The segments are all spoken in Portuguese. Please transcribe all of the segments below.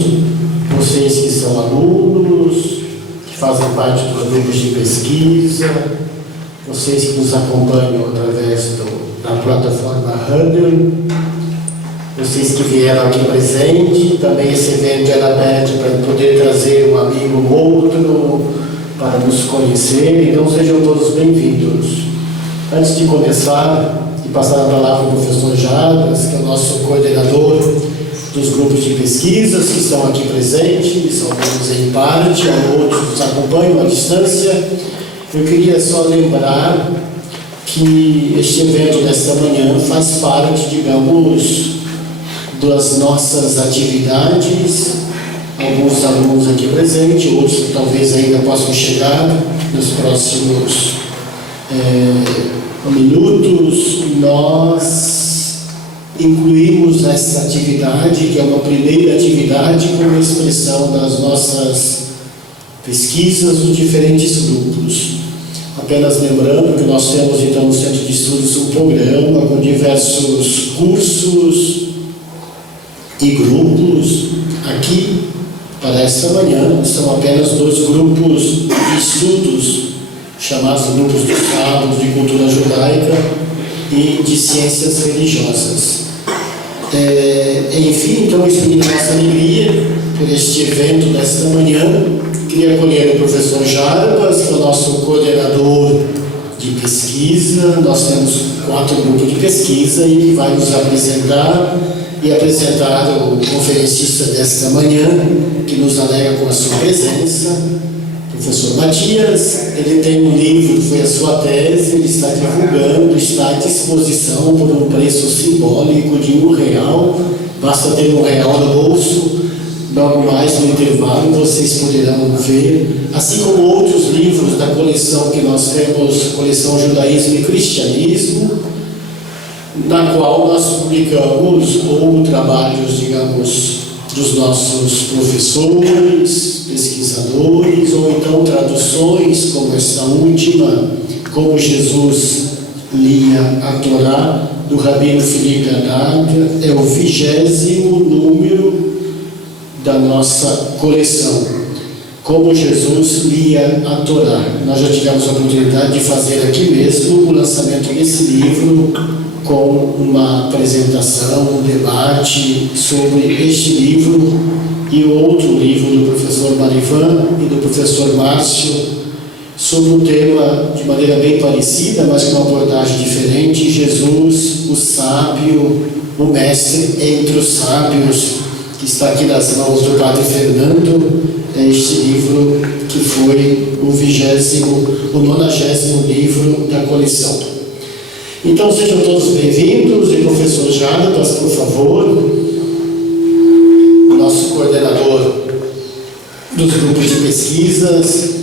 vocês que são alunos, que fazem parte dos grupos de pesquisa, vocês que nos acompanham através da plataforma Hudl, vocês que vieram aqui presente, também esse evento era aberto para poder trazer um amigo ou outro para nos conhecer, então sejam todos bem-vindos. Antes de começar e passar a palavra ao professor Jarbas, que é o nosso coordenador dos grupos de pesquisas que estão aqui presentes, alguns em parte, outros nos acompanham à distância, eu queria só lembrar que este evento desta manhã faz parte, digamos, das nossas atividades. Alguns alunos aqui presentes, outros que talvez ainda possam chegar nos próximos minutos. Nós incluímos essa atividade, que é uma primeira atividade, como expressão das nossas pesquisas nos diferentes grupos. Apenas lembrando que nós temos então no Centro de Estudos um programa com diversos cursos e grupos. Aqui, para esta manhã, são apenas 2 grupos de estudos, chamados grupos de sábados de cultura judaica e de ciências religiosas. Enfim, então, exprimindo nossa alegria por este evento desta manhã, queria acolher o professor Jarbas, que é o nosso coordenador de pesquisa. Nós temos 4 grupos de pesquisa e ele vai nos apresentar e apresentar o conferencista desta manhã, que nos alegra com a sua presença, professor Matias. Ele tem um livro, foi a sua tese, ele está divulgando, está à disposição por um preço simbólico de R$1, basta ter R$1 no bolso. Logo mais no intervalo vocês poderão ver, assim como outros livros da coleção que nós temos, coleção Judaísmo e Cristianismo, na qual nós publicamos ou trabalhos, digamos, dos nossos professores, pesquisadores, ou então traduções, como esta última, Como Jesus Lia a Torá, do Rabino Felipe Haddad. É o 20º número da nossa coleção, Como Jesus Lia a Torá. Nós já tivemos a oportunidade de fazer aqui mesmo o lançamento desse livro, com uma apresentação, um debate sobre este livro e o outro livro do professor Marivan e do professor Márcio, sobre um tema de maneira bem parecida, mas com uma abordagem diferente: Jesus, o sábio, o mestre entre os sábios, que está aqui nas mãos do padre Fernando. É este livro que foi o 90º livro da coleção. Então sejam todos bem-vindos, e professor Jarbas, por favor, o nosso coordenador dos grupos de pesquisas,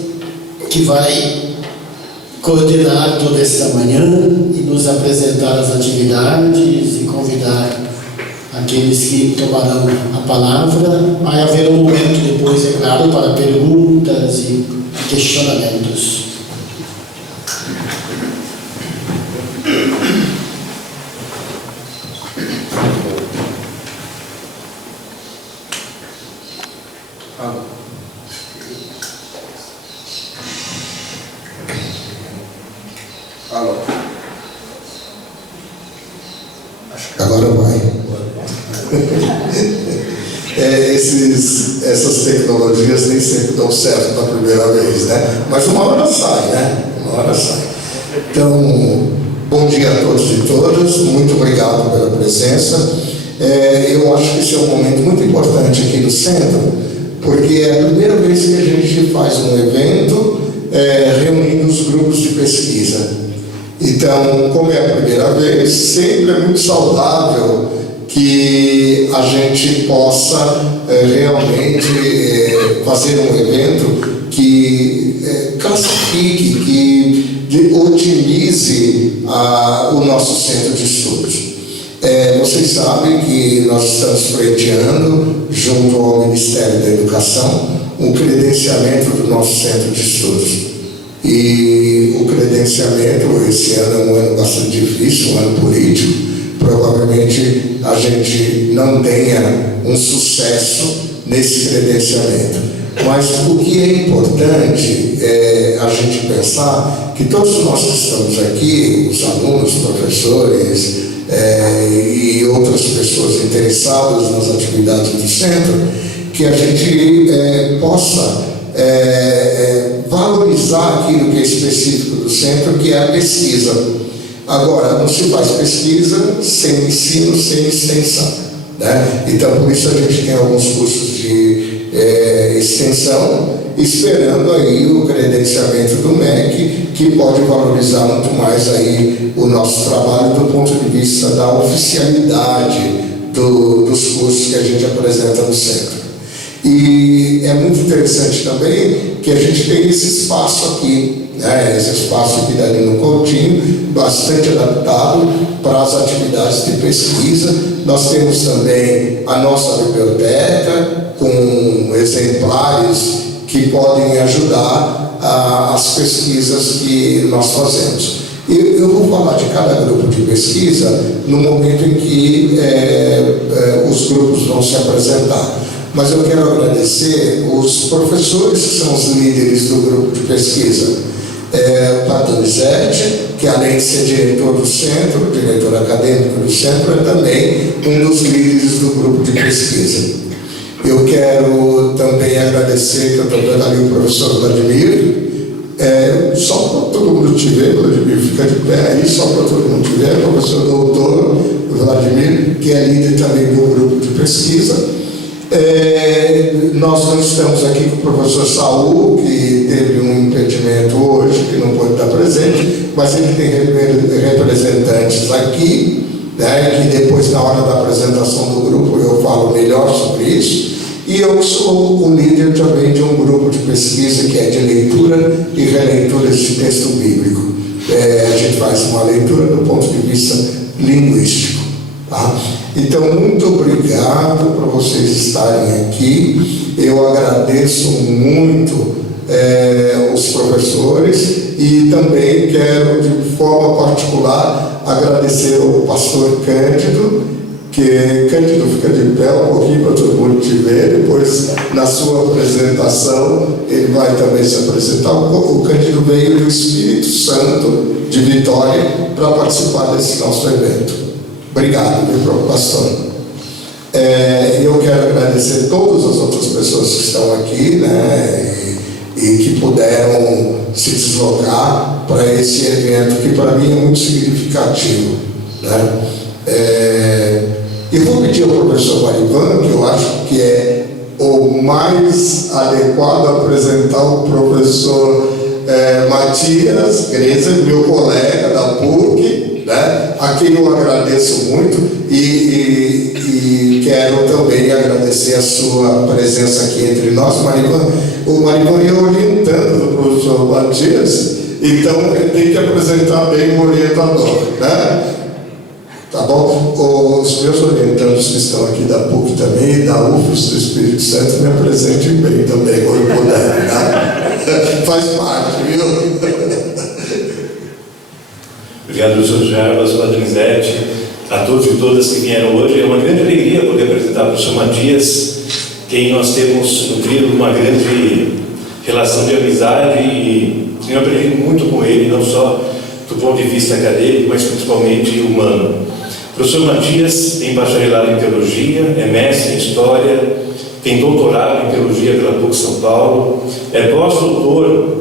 que vai coordenar toda esta manhã e nos apresentar as atividades e convidar aqueles que tomarão a palavra. Vai haver um momento depois, é claro, para perguntas e questionamentos. Alô. Acho que agora vai. Essas tecnologias nem sempre dão certo da primeira vez, né? Mas uma hora sai, né? Uma hora sai. Então, bom dia a todos e todas. Muito obrigado pela presença. Eu acho que esse é um momento muito importante aqui no centro, porque é a primeira vez que a gente faz um evento reunindo os grupos de pesquisa. Então, como é a primeira vez, sempre é muito saudável que a gente possa realmente fazer um evento que classifique, que otimize o nosso centro de estudos. Vocês sabem que nós estamos pleiteando, junto ao Ministério da Educação, o credenciamento do nosso centro de estudos. E o credenciamento, esse ano é um ano bastante difícil, um ano político. Provavelmente a gente não tenha um sucesso nesse credenciamento. Mas o que é importante é a gente pensar que todos nós que estamos aqui, os alunos, professores e outras pessoas interessadas nas atividades do centro, que a gente possa valorizar aquilo que é específico do centro, que é a pesquisa. Agora, não se faz pesquisa sem ensino, sem extensão, né? Então, por isso a gente tem alguns cursos de extensão, esperando aí o credenciamento do MEC, que pode valorizar muito mais aí o nosso trabalho do ponto de vista da oficialidade dos cursos que a gente apresenta no centro. E é muito interessante também que a gente tem esse espaço aqui, né? Esse espaço aqui dali no Coutinho, bastante adaptado para as atividades de pesquisa. Nós temos também a nossa biblioteca, com exemplares que podem ajudar as pesquisas que nós fazemos. Eu vou falar de cada grupo de pesquisa no momento em que os grupos vão se apresentar. Mas eu quero agradecer os professores que são os líderes do grupo de pesquisa. O Padre Donizete, que além de ser diretor do centro, diretor acadêmico do centro, é também um dos líderes do grupo de pesquisa. Eu quero também agradecer, que eu estou vendo ali o professor Vladimir, só para todo mundo te ver, Vladimir, fica de pé aí, só para todo mundo te ver, o professor doutor Vladimir, que é líder também do grupo de pesquisa. Nós não estamos aqui com o professor Saul, que teve um impedimento hoje, que não pode estar presente, mas ele tem representantes aqui, né, que depois, na hora da apresentação do grupo, eu falo melhor sobre isso. E eu sou o líder também de um grupo de pesquisa que é de leitura e releitura de texto bíblico. A gente faz uma leitura do ponto de vista linguístico. Tá? Então, muito obrigado por vocês estarem aqui. Eu agradeço muito os professores e também quero, de forma particular, agradecer ao pastor Cândido, que Cândido fica de pé um pouquinho para todo mundo te ver. Depois, na sua apresentação, ele vai também se apresentar. O Cândido veio do Espírito Santo de Vitória para participar desse nosso evento. Obrigado, meu pastor. Eu quero agradecer todas as outras pessoas que estão aqui, né, e que puderam se deslocar para esse evento, que para mim é muito significativo, né? Eu vou pedir ao professor Marivan, que eu acho que é o mais adequado a apresentar o professor Matias Grezer, meu colega da PUC, né, a quem eu agradeço muito e quero também agradecer a sua presença aqui entre nós, Marivan. O Marivan ia orientando o professor Matias, então ele tem que apresentar bem o orientador, né? Tá bom? Os meus orientandos que estão aqui da PUC também e da UFRS do Espírito Santo me apresentem bem também, quando puder, tá? Faz parte, viu? Obrigado, professor Jarbas, Padre Donizete, a todos e todas que vieram hoje. É uma grande alegria poder apresentar o professor Matias, quem nós temos nutrido uma grande relação de amizade e tenho aprendido muito com ele, não só do ponto de vista acadêmico, mas principalmente humano. O professor Matias tem bacharelado em Teologia, é mestre em História, tem doutorado em Teologia pela PUC São Paulo, é pós-doutor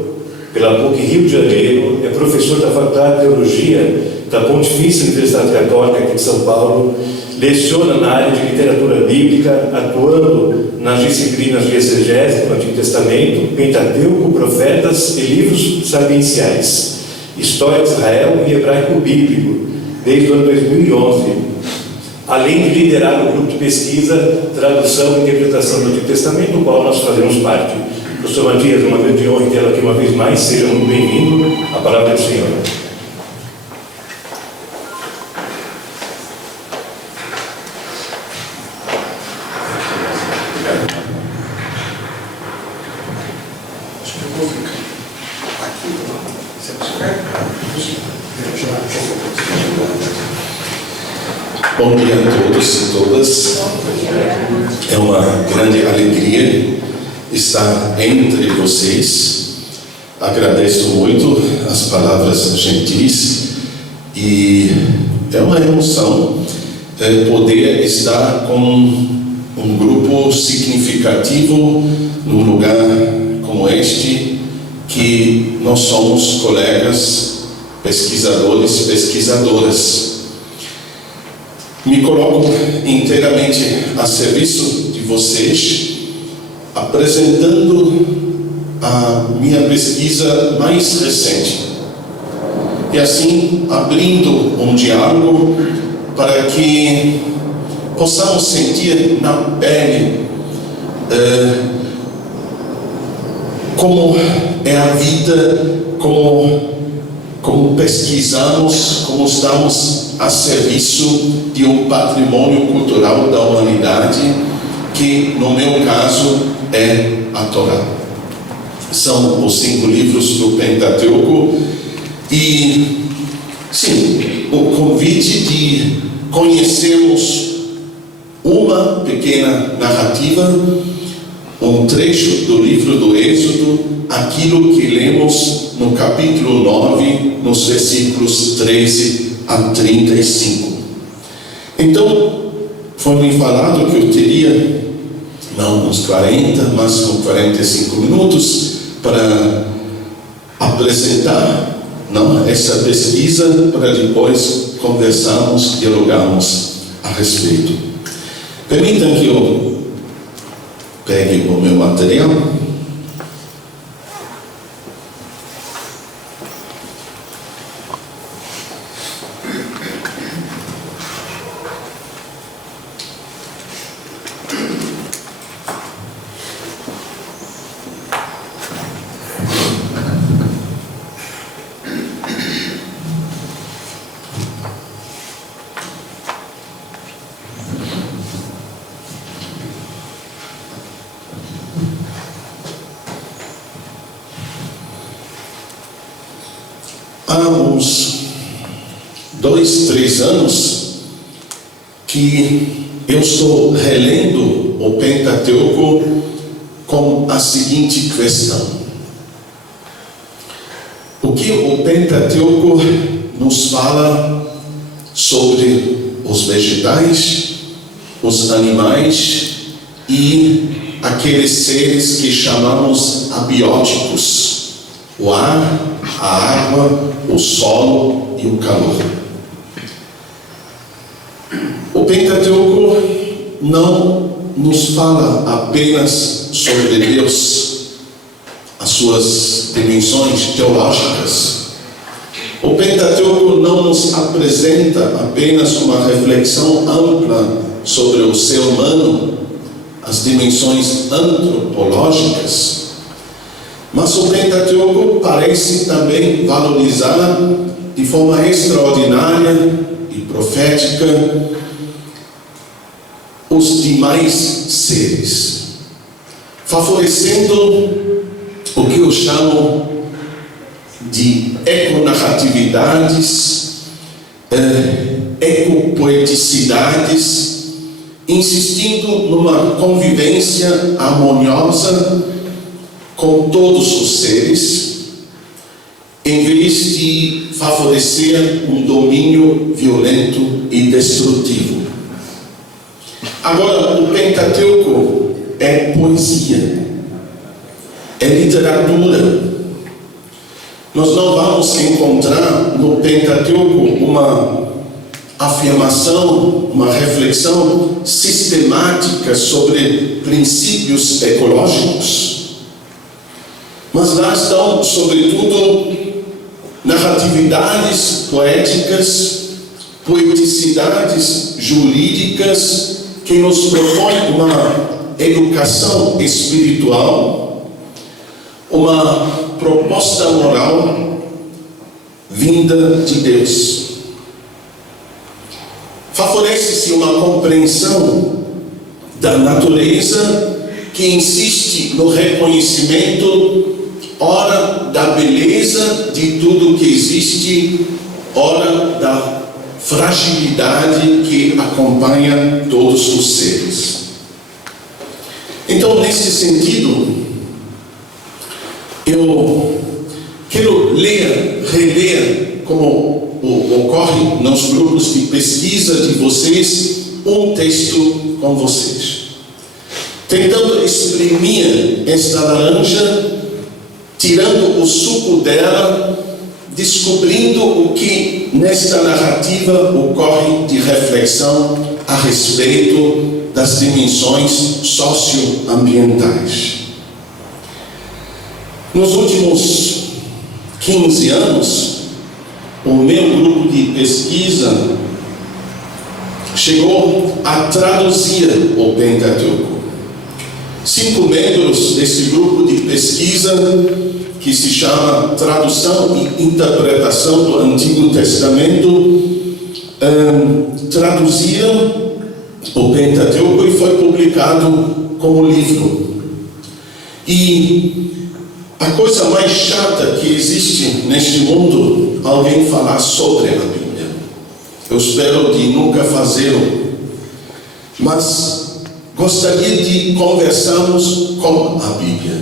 pela PUC Rio de Janeiro, é professor da Faculdade de Teologia da Pontifícia Universidade Católica aqui de São Paulo, leciona na área de literatura bíblica, atuando nas disciplinas de exegese do Antigo Testamento, Pentateuco, Profetas e livros sapienciais, História de Israel e Hebraico Bíblico, desde o ano 2011, além de liderar o grupo de pesquisa, tradução e interpretação do Antigo Testamento, do qual nós fazemos parte. Professor Matias, uma grande honra tê-lo aqui uma vez mais, seja muito bem-vindo. A palavra é do Senhor. Bom dia a todos e todas. É uma grande alegria estar entre vocês. Agradeço muito as palavras gentis e é uma emoção poder estar com um grupo significativo num lugar como este, que nós somos colegas pesquisadores, pesquisadoras. Me coloco inteiramente a serviço de vocês, apresentando a minha pesquisa mais recente e assim abrindo um diálogo para que possamos sentir na pele como é a vida, como pesquisamos, como estamos a serviço de um patrimônio cultural da humanidade, que no meu caso é a Torá. São os 5 livros do Pentateuco e, sim, o convite de conhecermos uma pequena narrativa, um trecho do livro do Êxodo, aquilo que lemos no capítulo 9, nos versículos 13 a 35. Então, foi me falado que eu teria não uns 40, máximo 45 minutos para apresentar essa pesquisa, para depois conversarmos, dialogarmos a respeito. Permitam que eu pegue o meu material. Há uns 2, 3 anos que eu estou relendo o Pentateuco com a seguinte questão: o que o Pentateuco nos fala sobre os vegetais, os animais e aqueles seres que chamamos abióticos, o ar, a água, o solo e o calor. O Pentateuco não nos fala apenas sobre Deus, as suas dimensões teológicas. O Pentateuco não nos apresenta apenas uma reflexão ampla sobre o ser humano, as dimensões antropológicas, mas o Pentateuco parece também valorizar de forma extraordinária e profética os demais seres, favorecendo o que eu chamo de econarratividades, ecopoeticidades, insistindo numa convivência harmoniosa com todos os seres, em vez de favorecer um domínio violento e destrutivo. Agora, o Pentateuco é poesia, é literatura. Nós não vamos encontrar no Pentateuco uma afirmação, uma reflexão sistemática sobre princípios ecológicos, mas lá estão, sobretudo, narratividades poéticas, poeticidades jurídicas que nos propõem uma educação espiritual, uma proposta moral vinda de Deus. Favorece-se uma compreensão da natureza que insiste no reconhecimento, ora da beleza de tudo que existe, ora da fragilidade que acompanha todos os seres. Então, nesse sentido, eu quero reler, como ocorre nos grupos de pesquisa de vocês, um texto com vocês, tentando exprimir esta laranja, tirando o suco dela, descobrindo o que nesta narrativa ocorre de reflexão a respeito das dimensões socioambientais. Nos últimos 15 anos, o meu grupo de pesquisa chegou a traduzir o Pentateuco. 5 membros desse grupo de pesquisa, que se chama Tradução e Interpretação do Antigo Testamento, traduziram o Pentateuco e foi publicado como livro. E a coisa mais chata que existe neste mundo, alguém falar sobre a Bíblia. Eu espero de nunca fazê-lo, mas gostaria de conversarmos com a Bíblia.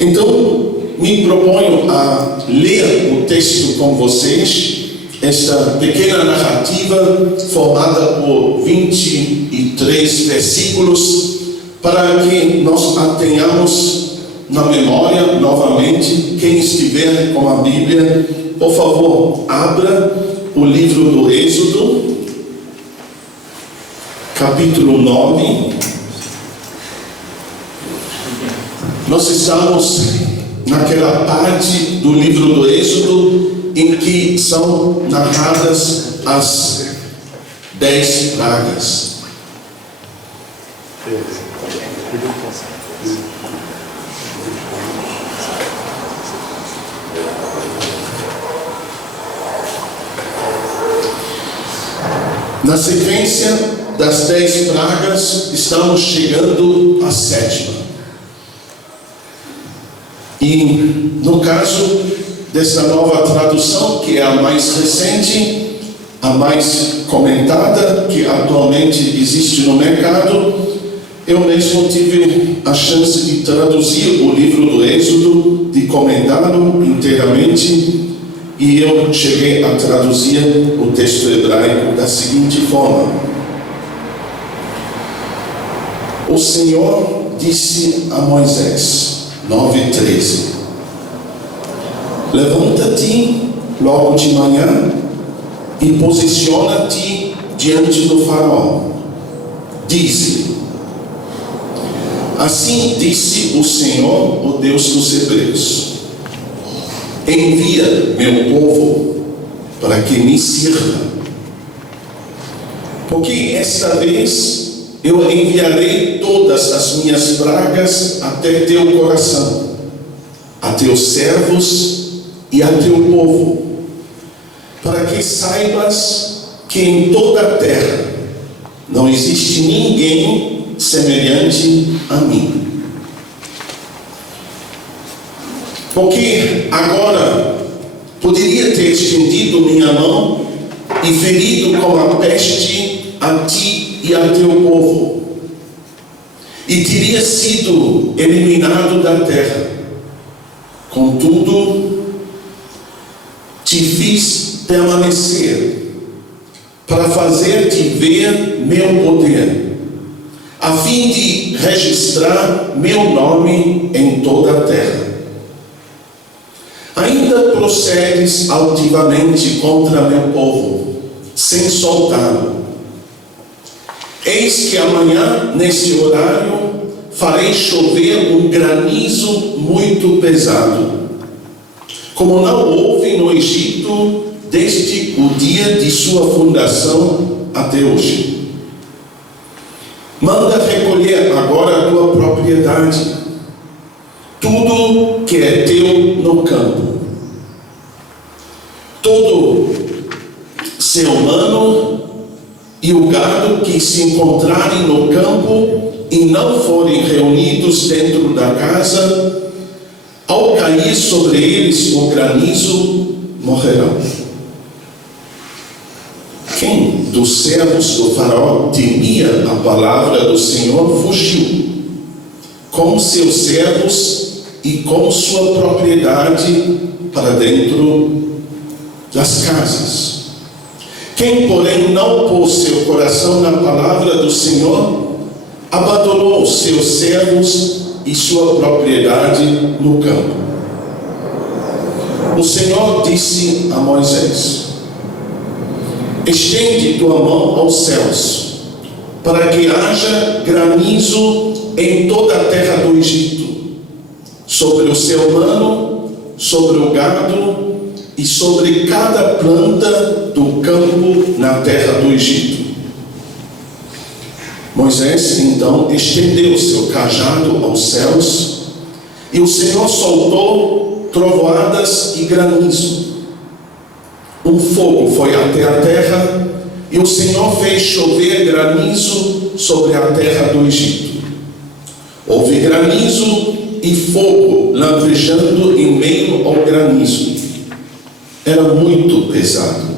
Então, me proponho a ler o texto com vocês, esta pequena narrativa formada por 23 versículos, para que nós a tenhamos na memória novamente. Quem estiver com a Bíblia, por favor, abra o livro do Êxodo, capítulo 9. Nós estamos naquela parte do livro do Êxodo em que são narradas as 10 pragas. Na sequência das 10 pragas, estamos chegando à 7ª. E no caso dessa nova tradução, que é a mais recente, a mais comentada, que atualmente existe no mercado, eu mesmo tive a chance de traduzir o livro do Êxodo, de comentá-lo inteiramente, e eu cheguei a traduzir o texto hebraico da seguinte forma: o Senhor disse a Moisés, 9:13: levanta-te logo de manhã e posiciona-te diante do faraó. Dize: assim disse o Senhor, o Deus dos Hebreus: envia meu povo para que me sirva, porque esta vez eu enviarei todas as minhas pragas até teu coração, a teus servos e a teu povo, para que saibas que em toda a terra não existe ninguém semelhante a mim. Porque agora poderia ter estendido minha mão e ferido com a peste a ti e a teu povo, e teria sido eliminado da terra. Contudo, te fiz permanecer para fazer-te ver meu poder, a fim de registrar meu nome em toda a terra. Ainda procedes altivamente contra meu povo, sem soltá-lo. Eis que amanhã, neste horário, farei chover um granizo muito pesado, como não houve no Egito desde o dia de sua fundação até hoje. Manda recolher agora a tua propriedade, tudo que é teu no campo, todo ser humano e o gado que se encontrarem no campo e não forem reunidos dentro da casa, ao cair sobre eles o granizo, morrerão. dos servos do faraó temia a palavra do Senhor, fugiu, com seus servos e com sua propriedade para dentro das casas. Quem, porém, não pôs seu coração na palavra do Senhor, abandonou seus servos e sua propriedade no campo. O Senhor disse a Moisés: estende tua mão aos céus, para que haja granizo em toda a terra do Egito, sobre o ser humano, sobre o gado e sobre cada planta do campo na terra do Egito. Moisés então estendeu seu cajado aos céus, e o Senhor soltou trovoadas e granizo. Um fogo foi até a terra, e o Senhor fez chover granizo sobre a terra do Egito. Houve granizo e fogo lavejando em meio ao granizo. Era muito pesado.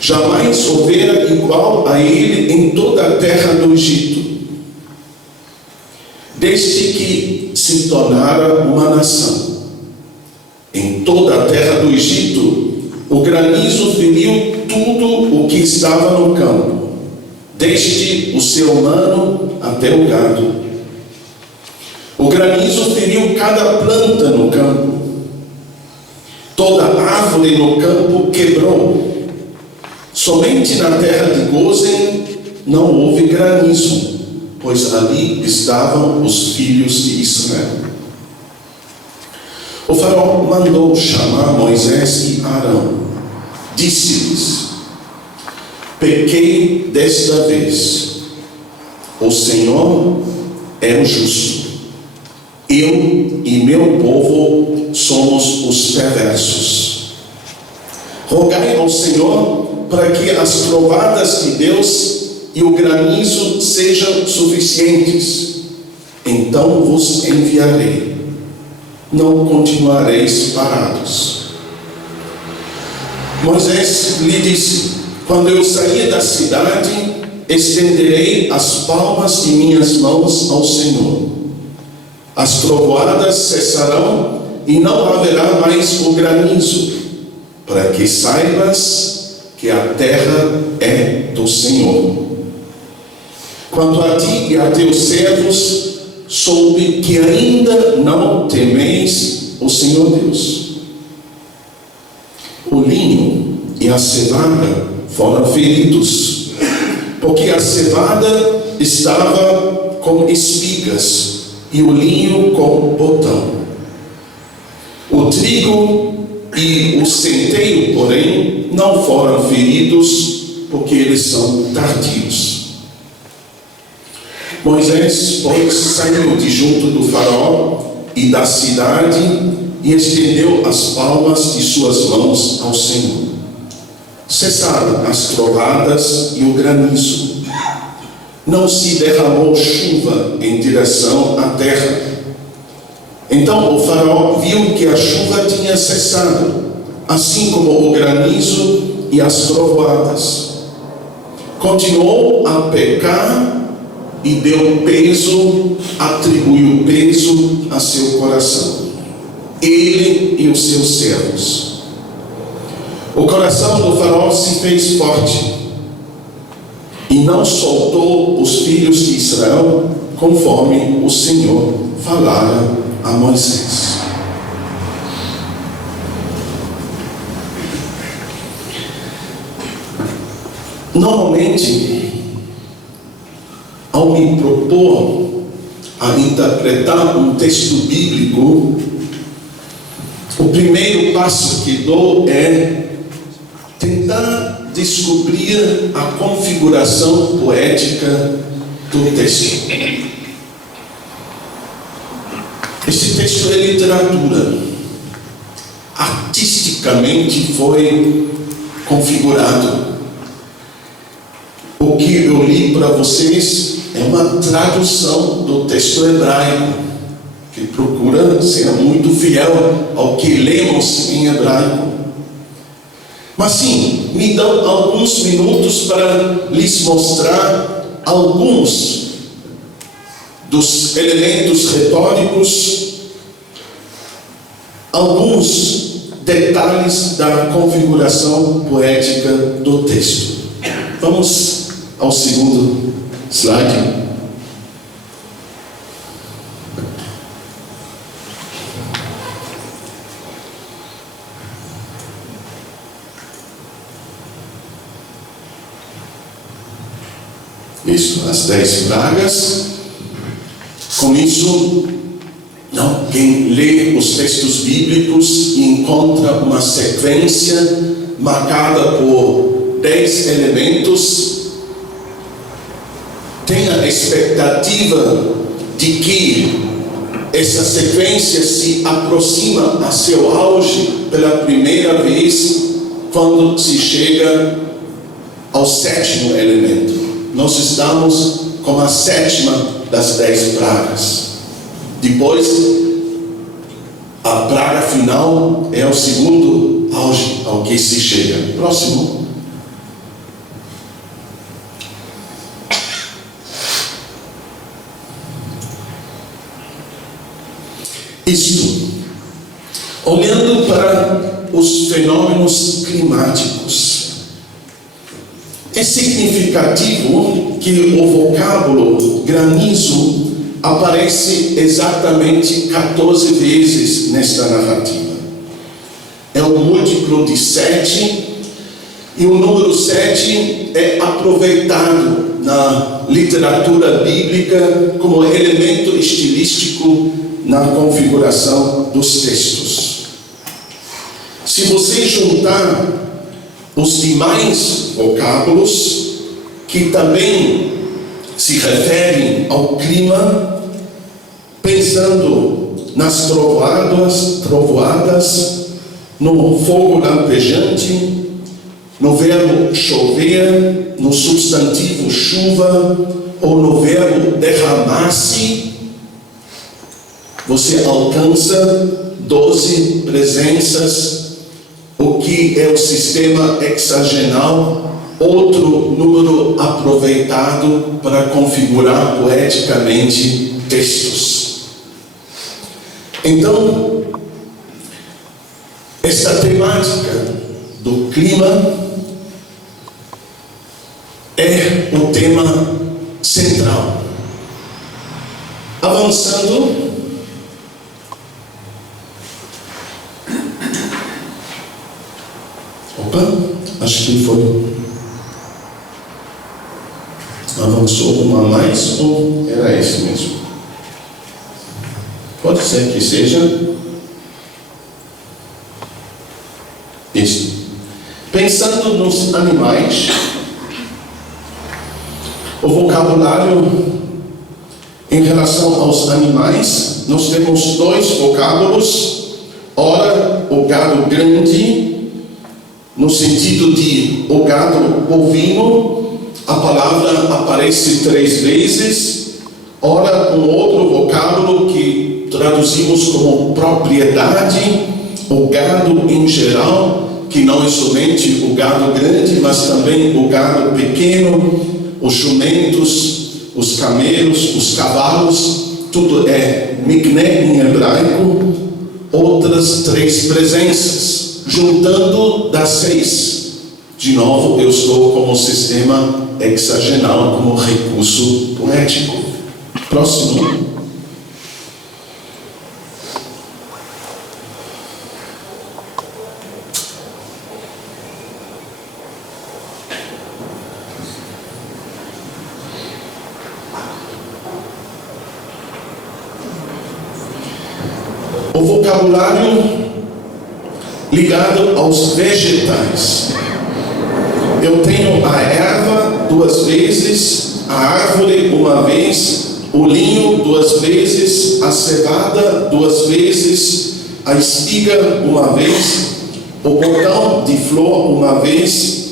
Jamais houvera igual a ele em toda a terra do Egito, desde que se tornara uma nação. Em toda a terra do Egito, o granizo feriu tudo o que estava no campo, desde o ser humano até o gado. O granizo feriu cada planta no campo. Toda árvore no campo quebrou. Somente na terra de Gósen não houve granizo, pois ali estavam os filhos de Israel. O faraó mandou chamar Moisés e Arão. Disse-lhes: pequei desta vez. O Senhor é o justo. Eu e meu povo somos os perversos. Rogai ao Senhor para que as trovadas de Deus e o granizo sejam suficientes. Então vos enviarei. Não continuareis parados. Moisés lhe disse: quando eu sair da cidade, estenderei as palmas de minhas mãos ao Senhor. As trovoadas cessarão e não haverá mais o granizo, para que saibas que a terra é do Senhor. Quanto a ti e a teus servos, soube que ainda não temeis o Senhor Deus. O linho e a cevada foram feridos, porque a cevada estava com espigas e o linho com botão. O trigo e o centeio, porém, não foram feridos, porque eles são tardios. Moisés, pois, saiu de junto do faraó e da cidade e estendeu as palmas de suas mãos ao Senhor. Cessaram as trovadas e o granizo. Não se derramou chuva em direção à terra. Então o faraó viu que a chuva tinha cessado, assim como o granizo e as trovoadas. Continuou a pecar e atribuiu peso a seu coração, ele e os seus servos. O coração do faraó se fez forte e não soltou os filhos de Israel, conforme o Senhor falara a Moisés. Normalmente, ao me propor a interpretar um texto bíblico, o primeiro passo que dou é tentar descobrir a configuração poética do texto. Esse texto é literatura. Artisticamente foi configurado. O que eu li para vocês é uma tradução do texto hebraico, que procura ser muito fiel ao que lemos em hebraico. Mas sim, me dão alguns minutos para lhes mostrar alguns dos elementos retóricos, alguns detalhes da configuração poética do texto. Vamos ao segundo slide. Isso, as 10 pragas. Com isso, quem lê os textos bíblicos e encontra uma sequência marcada por 10 elementos, tem a expectativa de que essa sequência se aproxima a seu auge pela primeira vez quando se chega ao 7º elemento. Nós estamos com a 7ª das 10 pragas. Depois, a praga final é o segundo auge ao que se chega. Próximo. Isto, olhando para os fenômenos climáticos, é significativo que o vocábulo granizo aparece exatamente 14 vezes nesta narrativa. É um múltiplo de 7, e o número 7 é aproveitado na literatura bíblica como elemento estilístico na configuração dos textos. Se você juntar os demais vocábulos que também se referem ao clima, pensando nas trovoadas, no fogo lampejante, no verbo chover, no substantivo chuva ou no verbo derramar-se, você alcança 12 presenças, o que é o sistema hexagonal, outro número aproveitado para configurar poeticamente textos. Então, esta temática do clima é o tema central. Avançando, acho que foi. Avançou uma a mais ou era esse mesmo? Pode ser que seja isso. Pensando nos animais, o vocabulário em relação aos animais, nós temos 2 vocábulos. Ora, o gado grande, no sentido de o gado bovino, a palavra aparece 3 vezes. Ora, um outro vocábulo que traduzimos como propriedade, o gado em geral, que não é somente o gado grande, mas também o gado pequeno, os jumentos, os camelos, os cavalos, tudo é mikné em hebraico. Outras 3 presenças. Juntando dá 6. De novo, eu estou como sistema hexagonal, como recurso poético. Próximo. O vocabulário ligado aos vegetais. Eu tenho a erva 2 vezes, a árvore 1 vez, o linho 2 vezes, a cevada 2 vezes, a espiga 1 vez, o botão de flor 1 vez,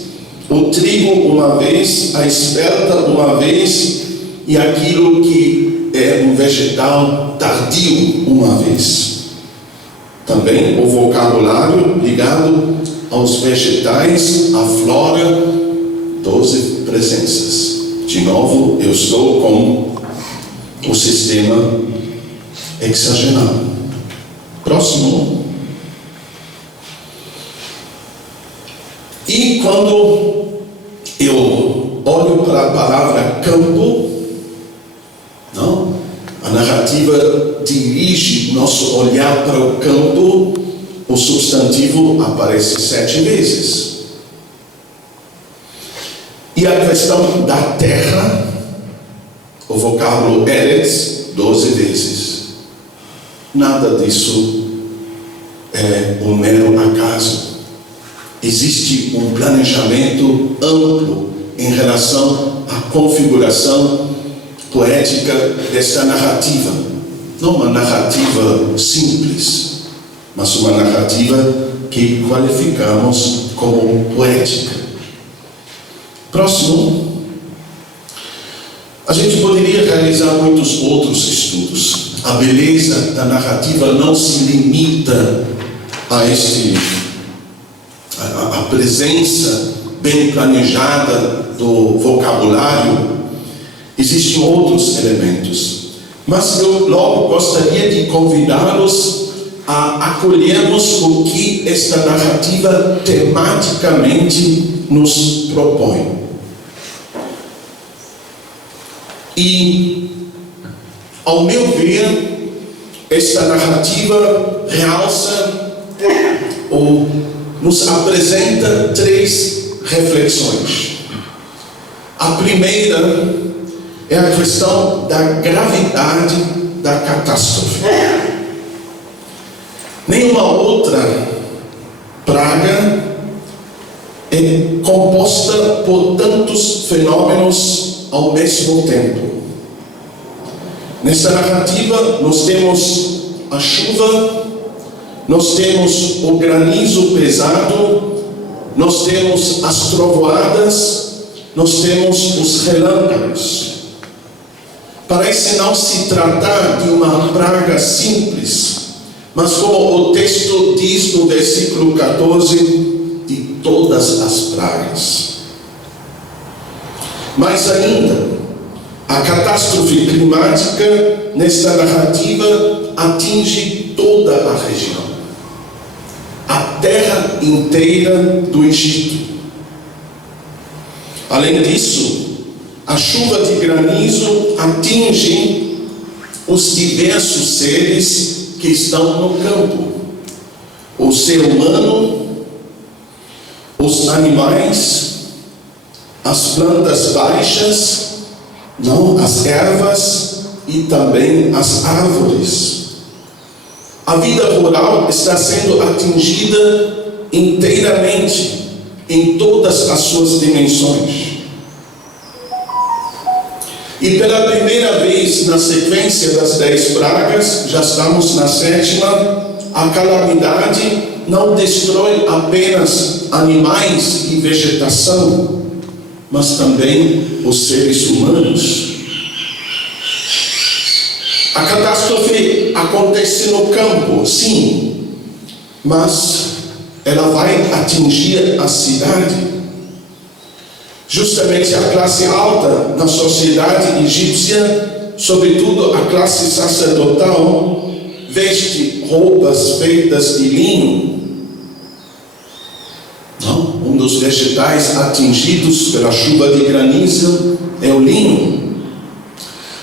o trigo 1 vez, a espelta 1 vez, e aquilo que é um vegetal tardio 1 vez. Também o vocabulário ligado aos vegetais, à flora, 12 presenças. De novo, eu estou com o sistema hexagonal. Próximo. E quando eu olho para a palavra campo, não? A narrativa dirige nosso olhar para o campo, o substantivo aparece 7 vezes. E a questão da terra, o vocábulo Eretz, 12 vezes. Nada disso é um mero acaso. Existe um planejamento amplo em relação à configuração poética desta narrativa. Não uma narrativa simples, mas uma narrativa que qualificamos como poética. Próximo. A gente poderia realizar muitos outros estudos. A beleza da narrativa não se limita a a presença bem planejada do vocabulário. Existem outros elementos. Mas eu logo gostaria de convidá-los a acolhermos o que esta narrativa tematicamente nos propõe. E, ao meu ver, esta narrativa realça ou nos apresenta 3 reflexões. A primeira é a questão da gravidade da catástrofe. Nenhuma outra praga é composta por tantos fenômenos ao mesmo tempo. Nesta narrativa nós temos a chuva, nós temos o granizo pesado, nós temos as trovoadas, nós temos os relâmpagos. Parece não se tratar de uma praga simples, mas como o texto diz no versículo 14, de todas as pragas. Mais ainda, a catástrofe climática nesta narrativa atinge toda a região, a terra inteira do Egito. Além disso, a chuva de granizo atinge os diversos seres que estão no campo, o ser humano, os animais, as plantas baixas, as ervas e também as árvores. A vida rural está sendo atingida inteiramente, em todas as suas dimensões. E pela primeira vez na sequência das 10 pragas, já estamos na 7ª, a calamidade não destrói apenas animais e vegetação, mas também os seres humanos. A catástrofe acontece no campo, sim, mas ela vai atingir a cidade. Justamente a classe alta da sociedade egípcia, sobretudo a classe sacerdotal, veste roupas feitas de linho. Um dos vegetais atingidos pela chuva de granizo é o linho.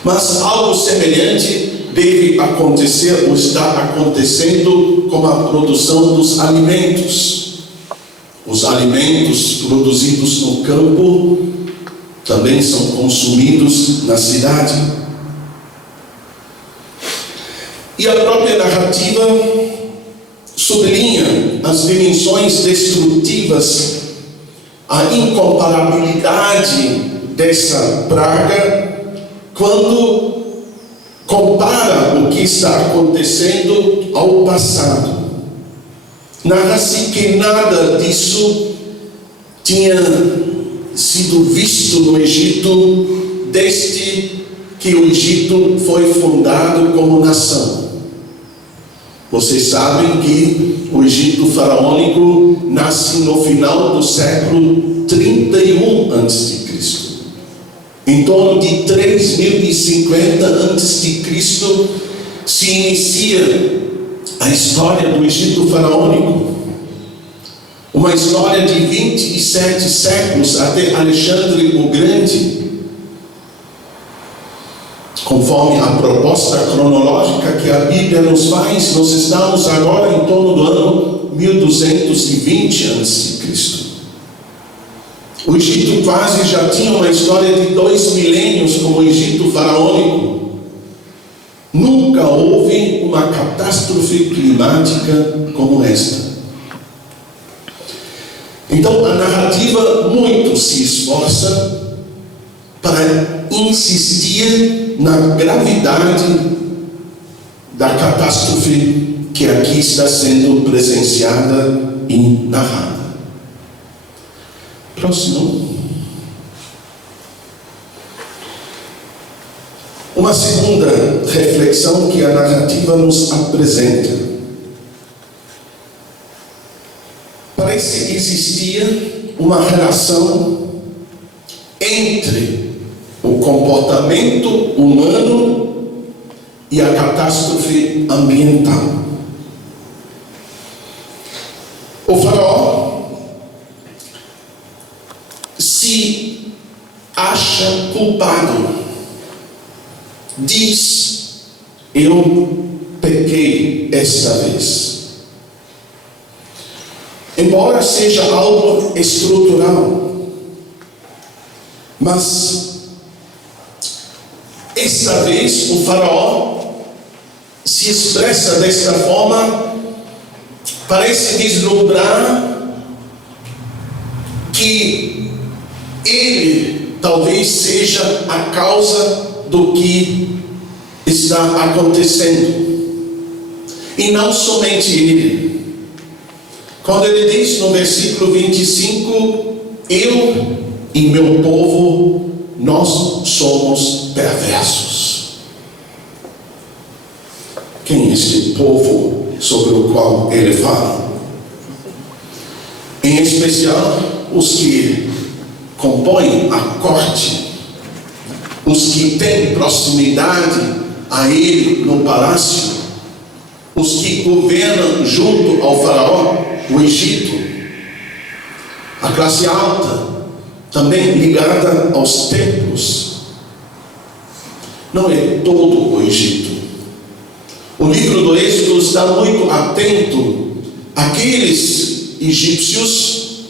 Mas algo semelhante deve acontecer ou está acontecendo com a produção dos alimentos. Os alimentos produzidos no campo também são consumidos na cidade. E a própria narrativa sublinha as dimensões destrutivas, a incomparabilidade dessa praga, quando compara o que está acontecendo ao passado. Narra-se que nada disso tinha sido visto no Egito desde que o Egito foi fundado como nação. Vocês sabem que o Egito faraônico nasce no final do século 31 a.C. Em torno de 3050 a.C. se inicia a história do Egito faraônico. Uma história de 27 séculos até Alexandre o Grande. Conforme a proposta cronológica que a Bíblia nos faz, nós estamos agora em torno do ano 1220 a.C. O Egito quase já tinha uma história de 2 milênios como o Egito faraônico. Nunca houve uma catástrofe climática como esta. Então a narrativa muito se esforça para insistir na gravidade da catástrofe que aqui está sendo presenciada e narrada. Próximo. Uma segunda reflexão que a narrativa nos apresenta. Parece existir uma relação entre o comportamento humano e a catástrofe ambiental. O faraó se acha culpado. Diz: eu pequei esta vez. Embora seja algo estrutural, mas esta vez o faraó se expressa desta forma, parece vislumbrar que ele talvez seja a causa do que está acontecendo, e não somente ele. Quando ele diz no versículo 25: eu e meu povo, nós somos perversos. Quem é este povo sobre o qual ele fala? Em especial os que compõem a corte, os que têm proximidade a ele no palácio, os que governam junto ao faraó o Egito, a classe alta, também ligada aos templos. Não é todo o Egito. O livro do Êxodo está muito atento àqueles egípcios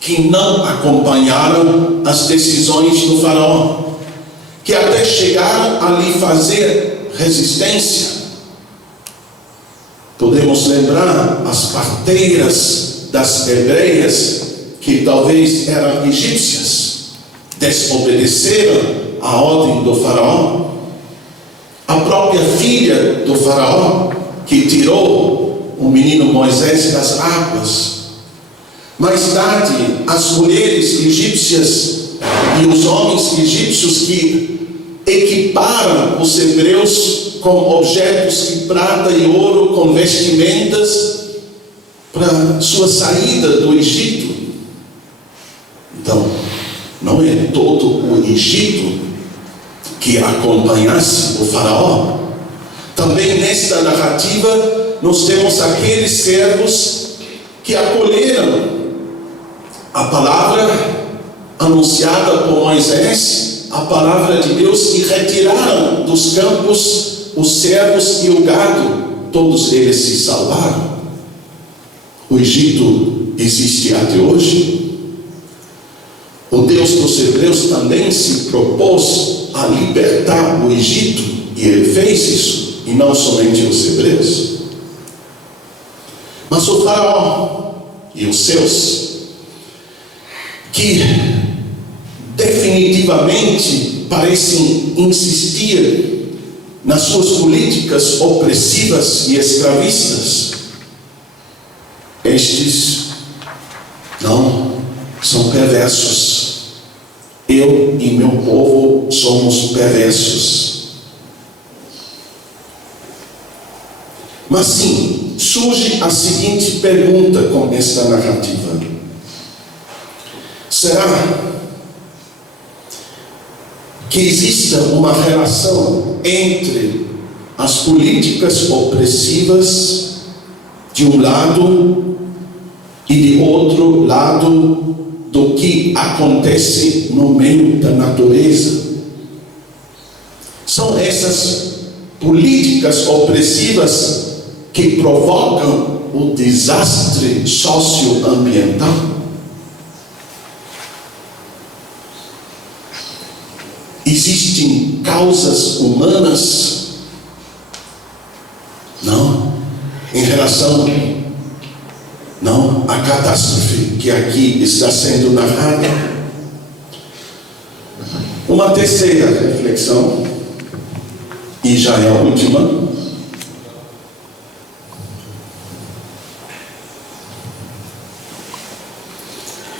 que não acompanharam as decisões do faraó, que até chegaram a lhe fazer resistência. Podemos lembrar as parteiras das hebreias, que talvez eram egípcias, desobedeceram a ordem do faraó. A própria filha do faraó, que tirou o menino Moisés das águas. Mais tarde, as mulheres egípcias e os homens egípcios que equiparam os hebreus com objetos de prata e ouro, com vestimentas para sua saída do Egito. Então, não é todo o Egito que acompanhasse o faraó. Também nesta narrativa nós temos aqueles servos que acolheram a palavra anunciada por Moisés, a palavra de Deus, e retiraram dos campos os servos e o gado. Todos eles se salvaram. O Egito existe até hoje. O Deus dos hebreus também se propôs a libertar o Egito, e ele fez isso, e não somente os hebreus. Mas o faraó e os seus, que definitivamente parecem insistir nas suas políticas opressivas e escravistas, estes não são perversos. Eu e meu povo somos perversos. Mas sim, surge a seguinte pergunta com esta narrativa: será que exista uma relação entre as políticas opressivas de um lado e de outro lado do que acontece no meio da natureza? São essas políticas opressivas que provocam o desastre socioambiental? Existem causas humanas? Não. Em relação, não, à catástrofe que aqui está sendo narrada. Uma terceira reflexão, e já é a última.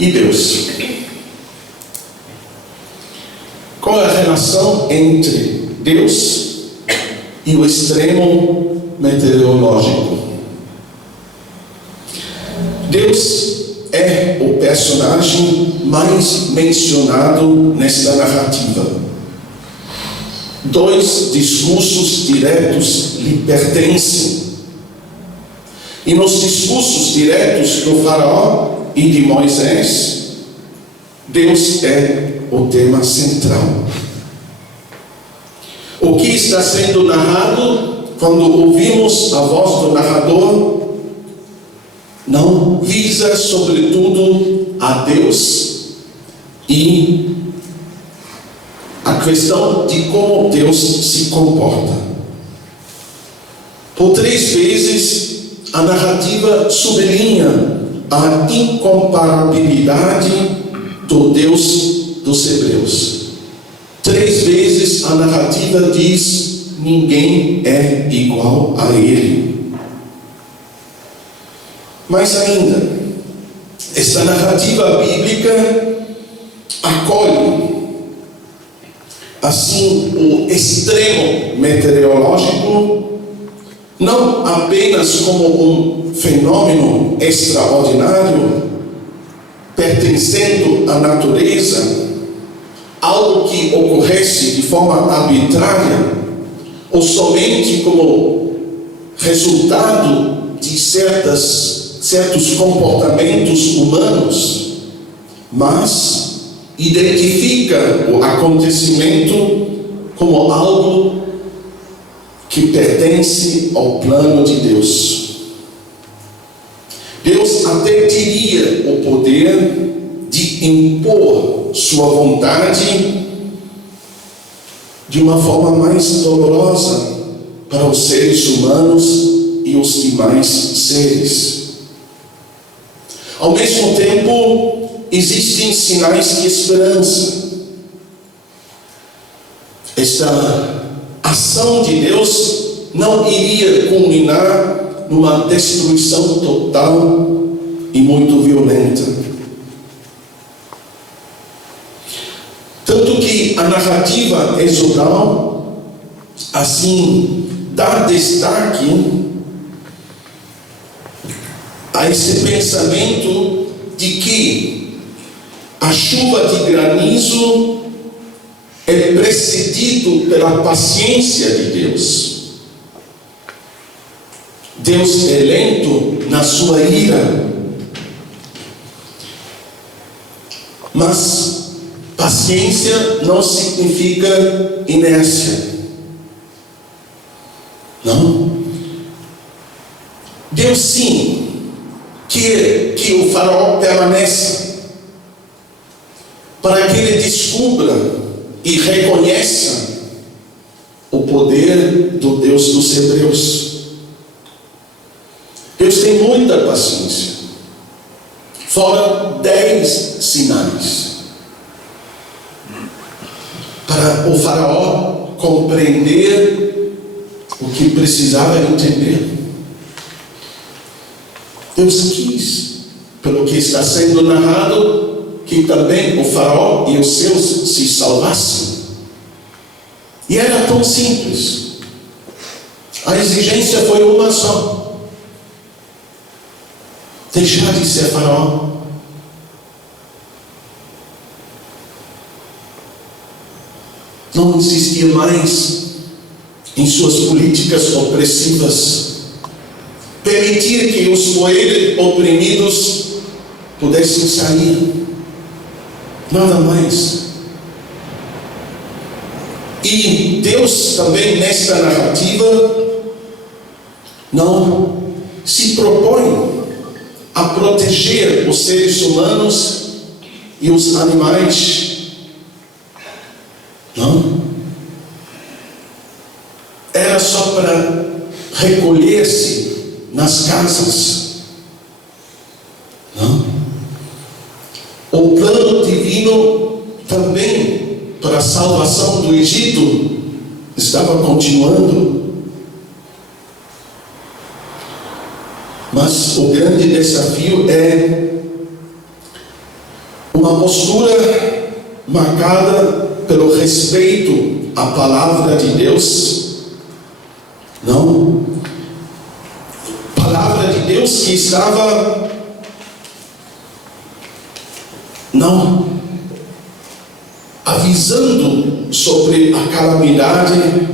E Deus? Qual é a relação entre Deus e o extremo meteorológico? Deus é o personagem mais mencionado nesta narrativa. 2 discursos diretos lhe pertencem. E nos discursos diretos do faraó e de Moisés, Deus é o tema central. O que está sendo narrado, quando ouvimos a voz do narrador, não visa sobretudo a Deus e a questão de como Deus se comporta. Por 3 vezes a narrativa sublinha a incomparabilidade do Deus dos Hebreus. 3 vezes a narrativa diz: ninguém é igual a Ele. Mas ainda, esta narrativa bíblica acolhe assim o extremo meteorológico não apenas como um fenômeno extraordinário pertencendo à natureza, algo que ocorresse de forma arbitrária ou somente como resultado de certos comportamentos humanos, mas identifica o acontecimento como algo que pertence ao plano de Deus. Deus até teria o poder de impor sua vontade de uma forma mais dolorosa para os seres humanos e os demais seres. Ao mesmo tempo, existem sinais de esperança. Esta ação de Deus não iria culminar numa destruição total e muito violenta. Tanto que a narrativa exodal assim dá destaque a esse pensamento de que a chuva de granizo é precedido pela paciência de Deus. Deus é lento na sua ira, mas paciência não significa inércia. Não. Deus sim quer que o faraó permaneça, para que ele descubra e reconheça o poder do Deus dos Hebreus. Deus tem muita paciência. Foram 10 sinais para o faraó compreender o que precisava entender. Deus quis, pelo que está sendo narrado, que também o faraó e os seus se salvassem. E era tão simples. A exigência foi uma só: deixar de ser faraó. Não insistir mais em suas políticas opressivas. Permitir que os oprimidos pudessem sair. Nada mais. E Deus também nesta narrativa não se propõe a proteger os seres humanos e os animais. Não. Era só para recolher-se nas casas. Não. O plano divino também para a salvação do Egito estava continuando. Mas o grande desafio é uma postura marcada pelo respeito à palavra de Deus. Não. Palavra de Deus que estava avisando sobre a calamidade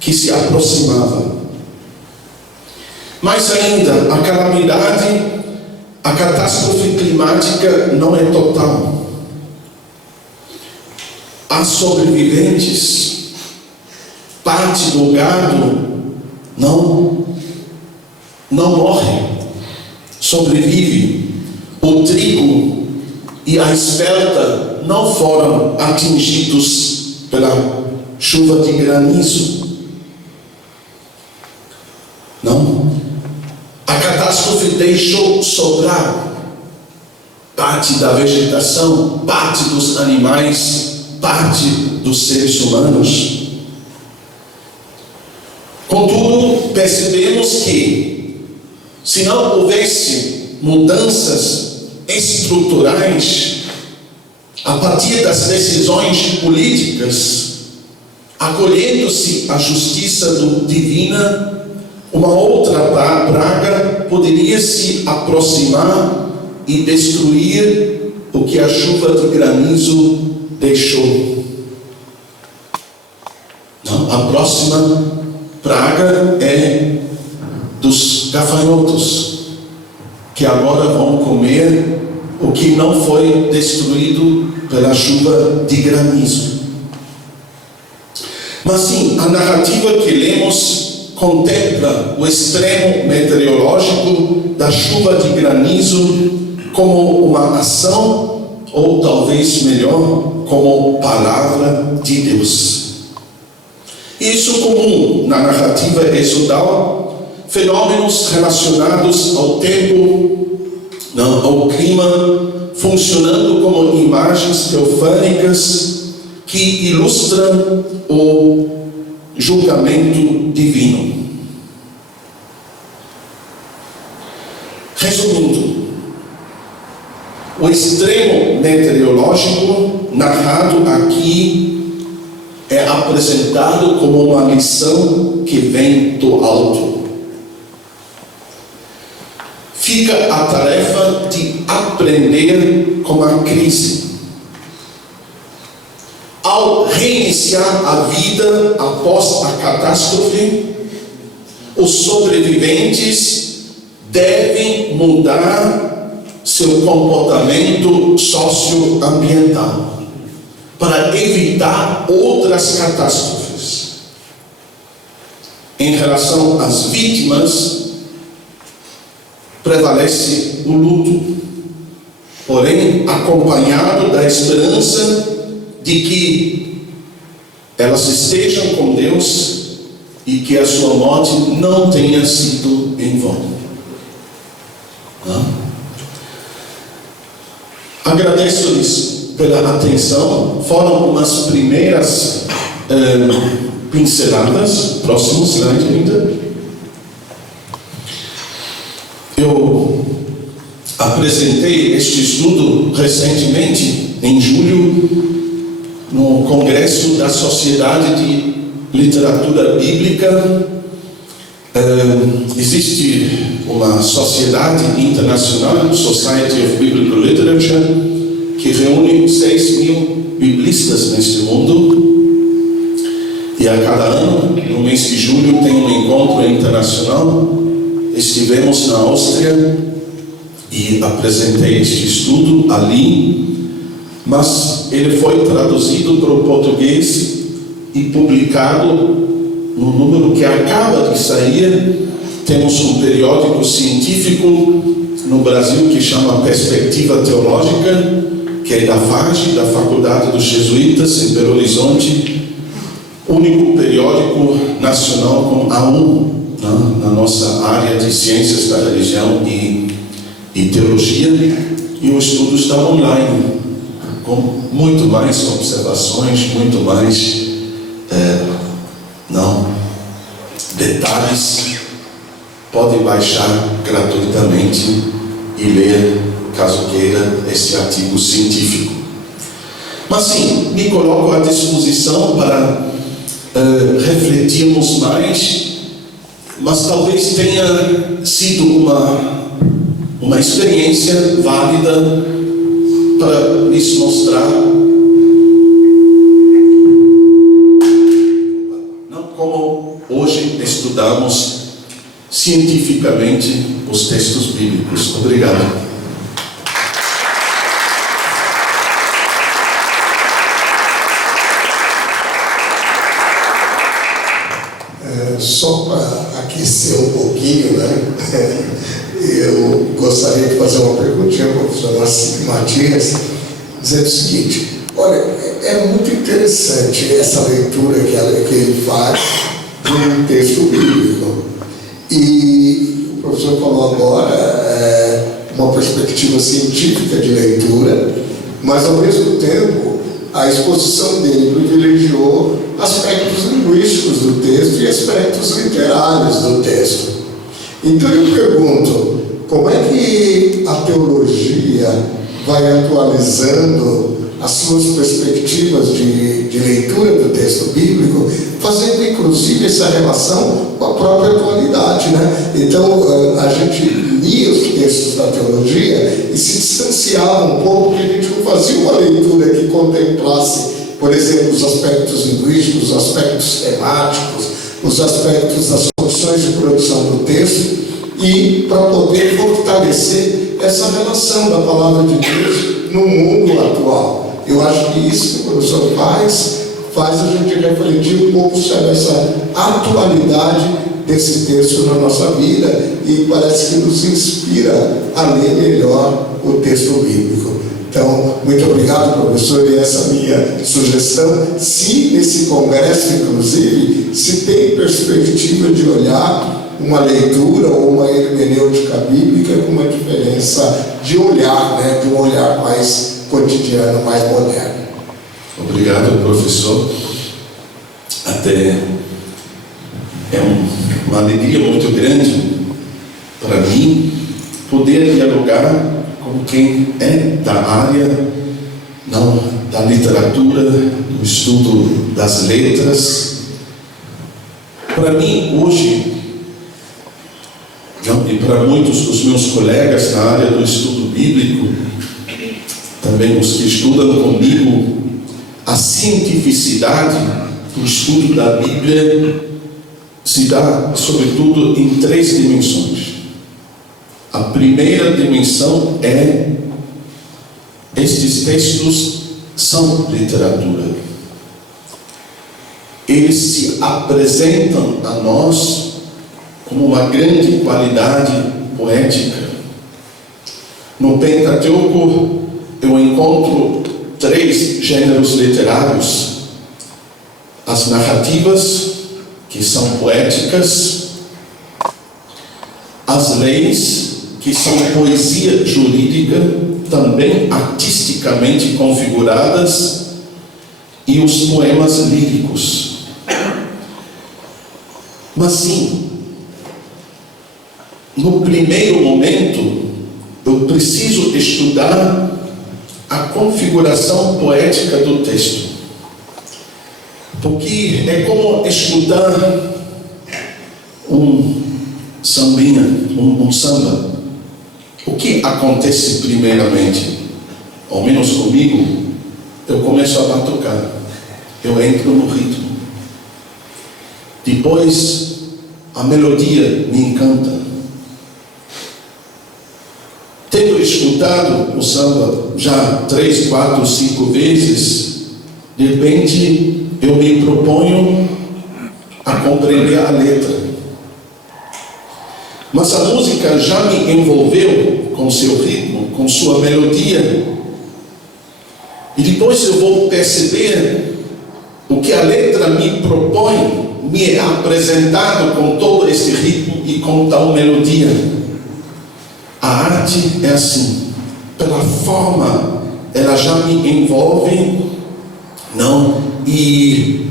que se aproximava. Mais ainda, a calamidade, a catástrofe climática não é total. Há sobreviventes, parte do gado não morre, sobrevive. O trigo e a espelta não foram atingidos pela chuva de granizo. Não. A catástrofe deixou sobrar parte da vegetação, parte dos animais, parte dos seres humanos. Contudo, percebemos que, se não houvesse mudanças estruturais a partir das decisões políticas, acolhendo-se à justiça divina, uma outra praga poderia se aproximar e destruir o que a chuva de granizo deixou. Não, a próxima praga é dos gafanhotos, que agora vão comer o que não foi destruído pela chuva de granizo. Mas sim, a narrativa que lemos contempla o extremo meteorológico da chuva de granizo como uma ação, ou talvez melhor, como palavra de Deus. Isso comum na narrativa exodal, fenômenos relacionados ao tempo, ao clima, funcionando como imagens teofânicas que ilustram o julgamento divino. Resumindo, o extremo meteorológico narrado aqui é apresentado como uma lição que vem do alto. Fica a tarefa de aprender com a crise. Ao reiniciar a vida após a catástrofe, os sobreviventes devem mudar seu comportamento socioambiental para evitar outras catástrofes. Em relação às vítimas, prevalece o luto, porém acompanhado da esperança de que elas estejam com Deus e que a sua morte não tenha sido em vão. Agradeço-lhes pela atenção. Foram umas primeiras pinceladas. Próximo slide ainda. Eu apresentei este estudo recentemente, em julho, no Congresso da Sociedade de Literatura Bíblica. Existe uma sociedade internacional, Society of Biblical Literature, que reúne 6.000 biblistas neste mundo, e a cada ano, no mês de julho, tem um encontro internacional. Estivemos na Áustria e apresentei este estudo ali, mas ele foi traduzido para o português e publicado no número que acaba de sair. Temos um periódico científico no Brasil que chama Perspectiva Teológica, que é da FAGE, da Faculdade dos Jesuítas, em Belo Horizonte, único periódico nacional com A1 na nossa área de ciências da religião e teologia, e o estudo está online, com muito mais observações, muito mais detalhes. Pode baixar gratuitamente e ler, caso queira, este artigo científico. Mas sim, me coloco à disposição para refletirmos mais, mas talvez tenha sido uma experiência válida para lhes mostrar não como hoje estudamos cientificamente os textos bíblicos. Obrigado. Só para aquecer um pouquinho, né? Eu gostaria de fazer uma perguntinha para o professor Marcílio Matias, dizendo o seguinte: olha, é muito interessante essa leitura que ele faz de um texto bíblico. E o professor falou agora uma perspectiva científica de leitura, mas ao mesmo tempo a exposição dele privilegiou aspectos linguísticos do texto e aspectos literários do texto. Então eu pergunto, como é que a teologia vai atualizando as suas perspectivas de leitura do texto bíblico, fazendo inclusive essa relação com a própria atualidade, né? Então a gente lia os textos da teologia e se distanciava um pouco, porque a gente não fazia uma leitura que contemplasse, por exemplo, os aspectos linguísticos, os aspectos temáticos, os aspectos das condições de produção do texto, e para poder fortalecer essa relação da palavra de Deus no mundo atual. Eu acho que isso que o professor faz a gente refletir um pouco sobre essa atualidade desse texto na nossa vida, e parece que nos inspira a ler melhor o texto bíblico. Então, muito obrigado, professor, e essa minha sugestão, se nesse congresso, inclusive, se tem perspectiva de olhar uma leitura ou uma hermenêutica bíblica com uma diferença de olhar, né, de um olhar mais cotidiano, mais moderno. Obrigado, professor. Até é uma alegria muito grande para mim poder dialogar com quem é da área, não da literatura, do estudo das letras. Para mim, hoje, e para muitos dos meus colegas na área do estudo bíblico, também os que estudam comigo, a cientificidade do estudo da Bíblia se dá, sobretudo, em 3 dimensões. A primeira dimensão é: estes textos são literatura. Eles se apresentam a nós como uma grande qualidade poética. No Pentateuco eu encontro 3 gêneros literários: as narrativas, que são poéticas; as leis, que são poesia jurídica, também artisticamente configuradas; e os poemas líricos. Mas sim, no primeiro momento, eu preciso estudar a configuração poética do texto, porque é como estudar um sambinha, um samba, o que acontece primeiramente? Ao menos comigo, eu começo a batucar, eu entro no ritmo. Depois, a melodia me encanta. Tendo escutado o samba já 3, 4, 5 vezes, de repente eu me proponho a compreender a letra. Mas a música já me envolveu com seu ritmo, com sua melodia. E depois eu vou perceber o que a letra me propõe, me é apresentado com todo esse ritmo e com tal melodia. A arte é assim, pela forma, ela já me envolve, não, e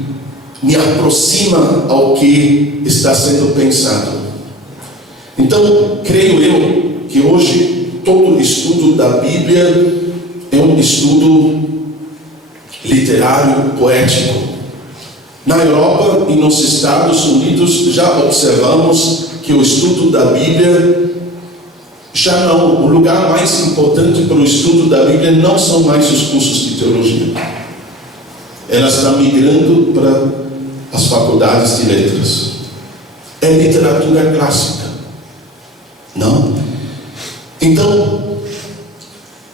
me aproxima ao que está sendo pensado. Então, creio eu que hoje todo estudo da Bíblia é um estudo literário, poético. Na Europa e nos Estados Unidos já observamos que o estudo da Bíblia já não, o lugar mais importante para o estudo da Bíblia não são mais os cursos de teologia. Elas estão migrando para as faculdades de letras. É literatura clássica. Não? Então,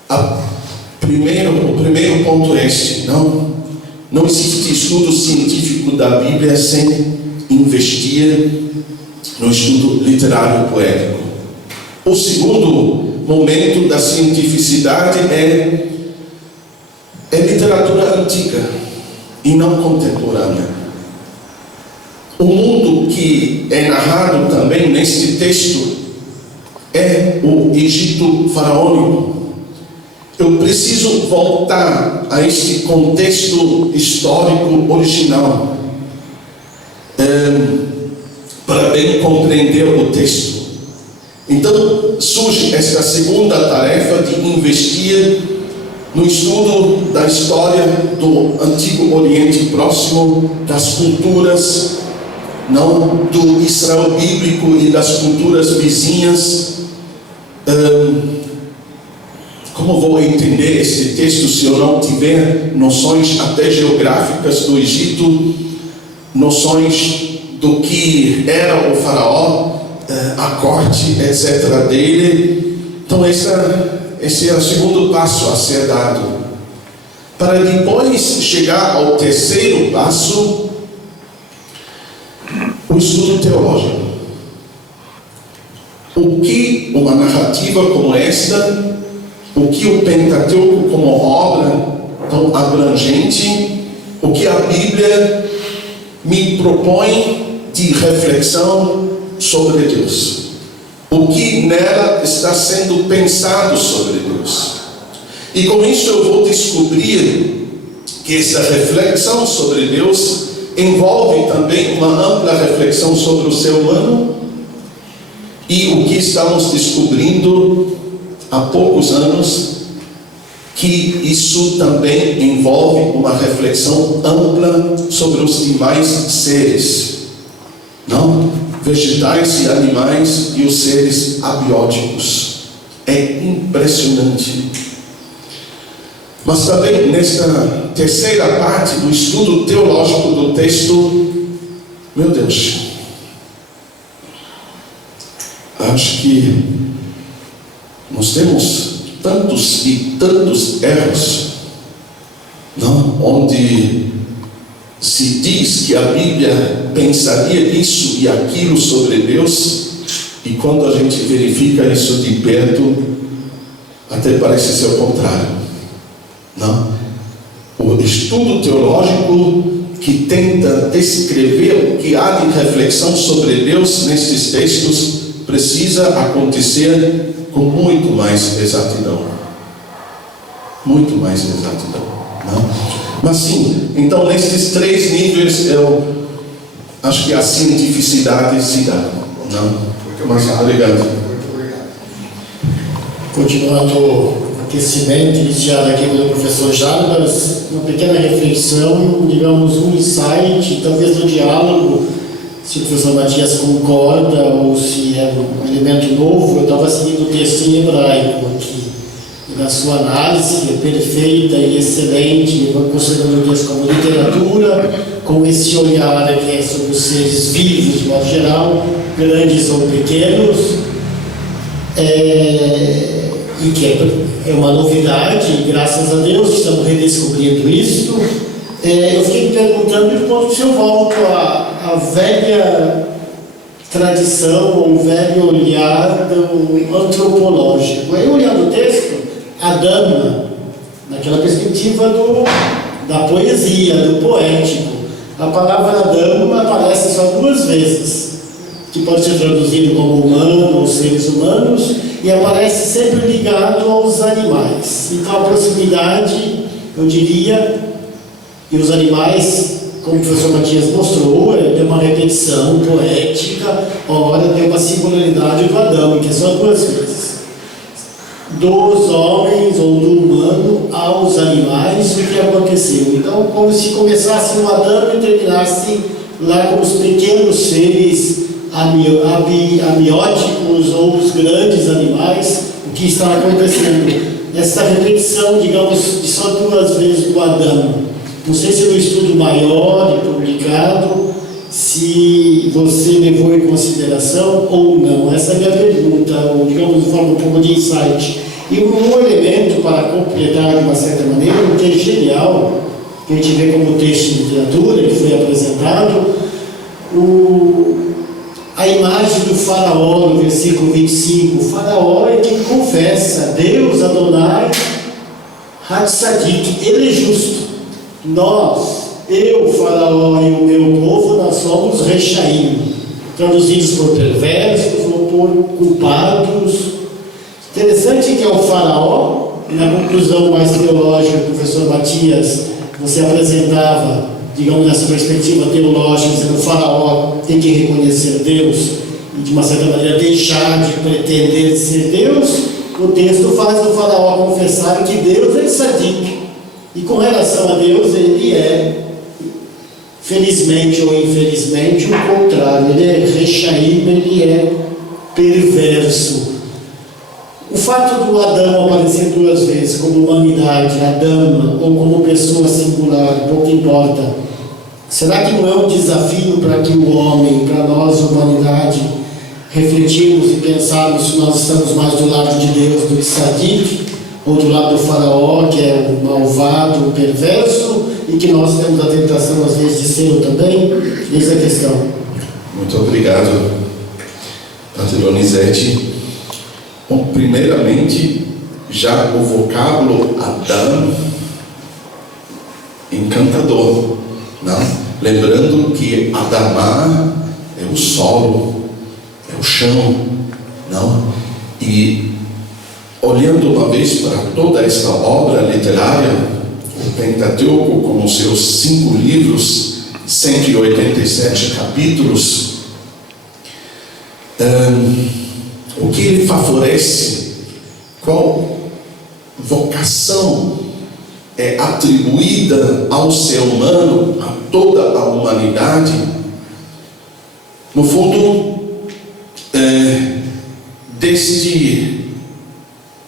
o primeiro ponto é este. Não existe estudo científico da Bíblia sem investir no estudo literário poético. O segundo momento da cientificidade é literatura antiga e não contemporânea. O mundo que é narrado também neste texto é o Egito faraônico. Eu preciso voltar a este contexto histórico original para bem compreender o texto. Então surge esta segunda tarefa de investir no estudo da história do Antigo Oriente Próximo, das culturas, não do Israel bíblico e das culturas vizinhas. Como vou entender este texto se eu não tiver noções até geográficas do Egito, noções do que era o faraó, a corte, etc. dele? Então esse é o segundo passo a ser dado. Para depois chegar ao terceiro passo, o estudo teológico. O que uma narrativa como esta, o que o Pentateuco como obra tão abrangente, o que a Bíblia me propõe de reflexão sobre Deus, o que nela está sendo pensado sobre Deus. E com isso eu vou descobrir que essa reflexão sobre Deus envolve também uma ampla reflexão sobre o ser humano, e o que estamos descobrindo há poucos anos, que isso também envolve uma reflexão ampla sobre os demais seres, não? Vegetais e animais e os seres abióticos. É impressionante. Mas também nesta terceira parte do estudo teológico do texto, meu Deus, acho que nós temos tantos e tantos erros, não? Onde se diz que a Bíblia pensaria isso e aquilo sobre Deus, e quando a gente verifica isso de perto, até parece ser o contrário, não? O estudo teológico que tenta descrever o que há de reflexão sobre Deus nestes textos precisa acontecer com muito mais exatidão. Muito mais exatidão, não? Mas sim, então nesses três níveis eu acho que a cientificidade se dá, não? Mas obrigado. Muito obrigado. Continuando o aquecimento iniciado aqui pelo professor Jarbas, uma pequena reflexão, digamos um insight, talvez no diálogo se o professor Matias concorda ou se é um elemento novo. Eu estava seguindo o texto em hebraico aqui. E na sua análise, que é perfeita e excelente, considerando o texto como literatura, com esse olhar que é sobre os seres vivos, de modo geral, grandes ou pequenos, e que é uma novidade, graças a Deus, estamos redescobrindo isso. Eu fiquei me perguntando quando se eu volto à velha tradição, ou velho olhar antropológico. Eu olhando o texto, a dama, naquela perspectiva da poesia, do poético. A palavra dama aparece só 2 vezes, que pode ser traduzido como humano ou seres humanos, e aparece sempre ligado aos animais. Então a proximidade, eu diria, e os animais, como o professor Matias mostrou, tem uma repetição poética, ora tem uma singularidade do Adão, que é só 2 vezes. Dos homens ou do humano aos animais, o que aconteceu. Então, como se começasse no Adão e terminasse lá com os pequenos seres amióticos ou os grandes animais, o que está acontecendo. Essa repetição, digamos, de só 2 vezes do Adão. Não sei se no estudo maior e publicado, se você levou em consideração ou não. Essa é a minha pergunta, ou digamos de forma um pouco de insight. E um elemento para completar de uma certa maneira, que é genial, que a gente vê como texto de literatura, que foi apresentado, a imagem do faraó, no versículo 25. O faraó é quem confessa, Deus, Adonai, Hatzadik, ele é justo. Nós, eu, faraó e o meu povo, nós somos rechaim, traduzidos por perversos ou por culpados. Interessante que é o faraó, e na conclusão mais teológica do professor Matias, você apresentava, digamos, nessa perspectiva teológica, dizendo que o faraó tem que reconhecer Deus e, de uma certa maneira, deixar de pretender ser Deus. O texto faz o faraó confessar que Deus é tzadik. E com relação a Deus, ele é, felizmente ou infelizmente, o contrário. Ele é rechaim, ele é perverso. O fato do Adão aparecer 2 vezes como humanidade, Adão, ou como pessoa singular, pouco importa. Será que não é um desafio para que o homem, para nós, humanidade, refletirmos e pensarmos se nós estamos mais do lado de Deus do que Sadik, ou do lado do faraó, que é o malvado, o perverso, e que nós temos a tentação, às vezes, de ser também? Essa é a questão. Muito obrigado, Tante Donizete. Bom, primeiramente, já o vocábulo Adão, encantador, não? Lembrando que Adamá é o solo, é o chão, não? E olhando uma vez para toda esta obra literária, o Pentateuco, com os seus 5 livros, 187 capítulos, o que ele favorece, qual vocação é atribuída ao ser humano, a toda a humanidade, no fundo, desde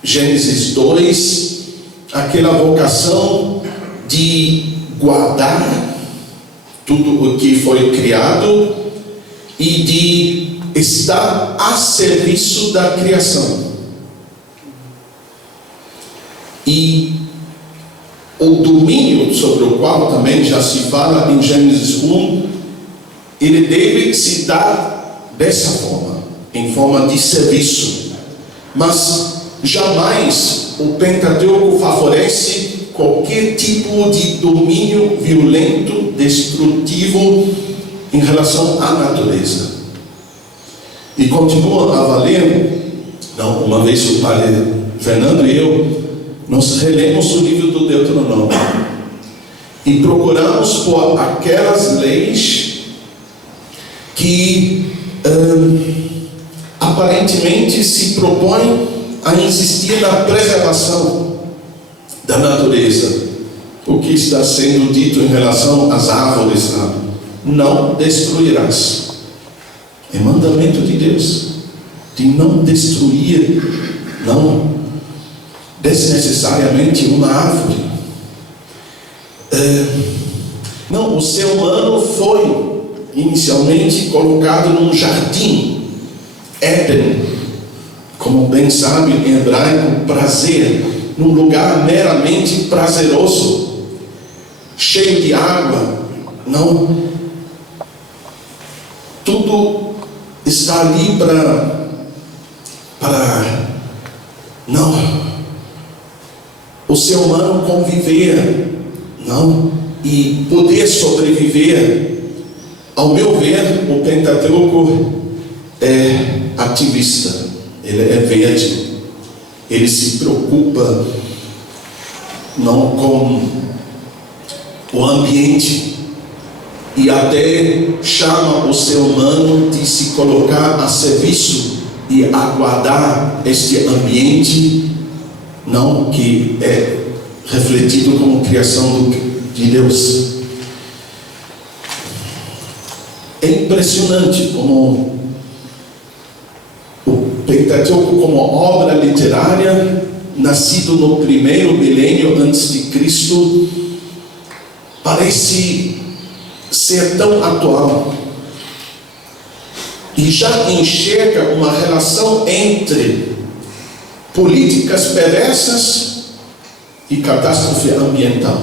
Gênesis 2, aquela vocação de guardar tudo o que foi criado e de estar a serviço da criação. E o domínio sobre o qual também já se fala em Gênesis 1, ele deve se dar dessa forma, em forma de serviço. Mas jamais o Pentateuco favorece qualquer tipo de domínio violento, destrutivo em relação à natureza. E continua a valer, não, uma vez o padre Fernando e eu, nós relemos o livro do Deuteronômio e procuramos por aquelas leis que aparentemente se propõem a insistir na preservação da natureza. O que está sendo dito em relação às árvores? Não destruirás. É mandamento de Deus, de não destruir, não desnecessariamente uma árvore. Não, o ser humano foi inicialmente colocado num jardim, Éden, como bem sabe em hebraico, prazer, num lugar meramente prazeroso, cheio de água, não, tudo está ali para não, o ser humano conviver, não, e poder sobreviver. Ao meu ver, o Pentateuco é ativista, ele é verde, ele se preocupa não com o ambiente e até chama o ser humano de se colocar a serviço e aguardar este ambiente, não, que é refletido como criação de Deus. É impressionante como o Pentateuco, como obra literária, nascido no primeiro milênio antes de Cristo, parece ser tão atual e já enxerga uma relação entre políticas perversas e catástrofe ambiental.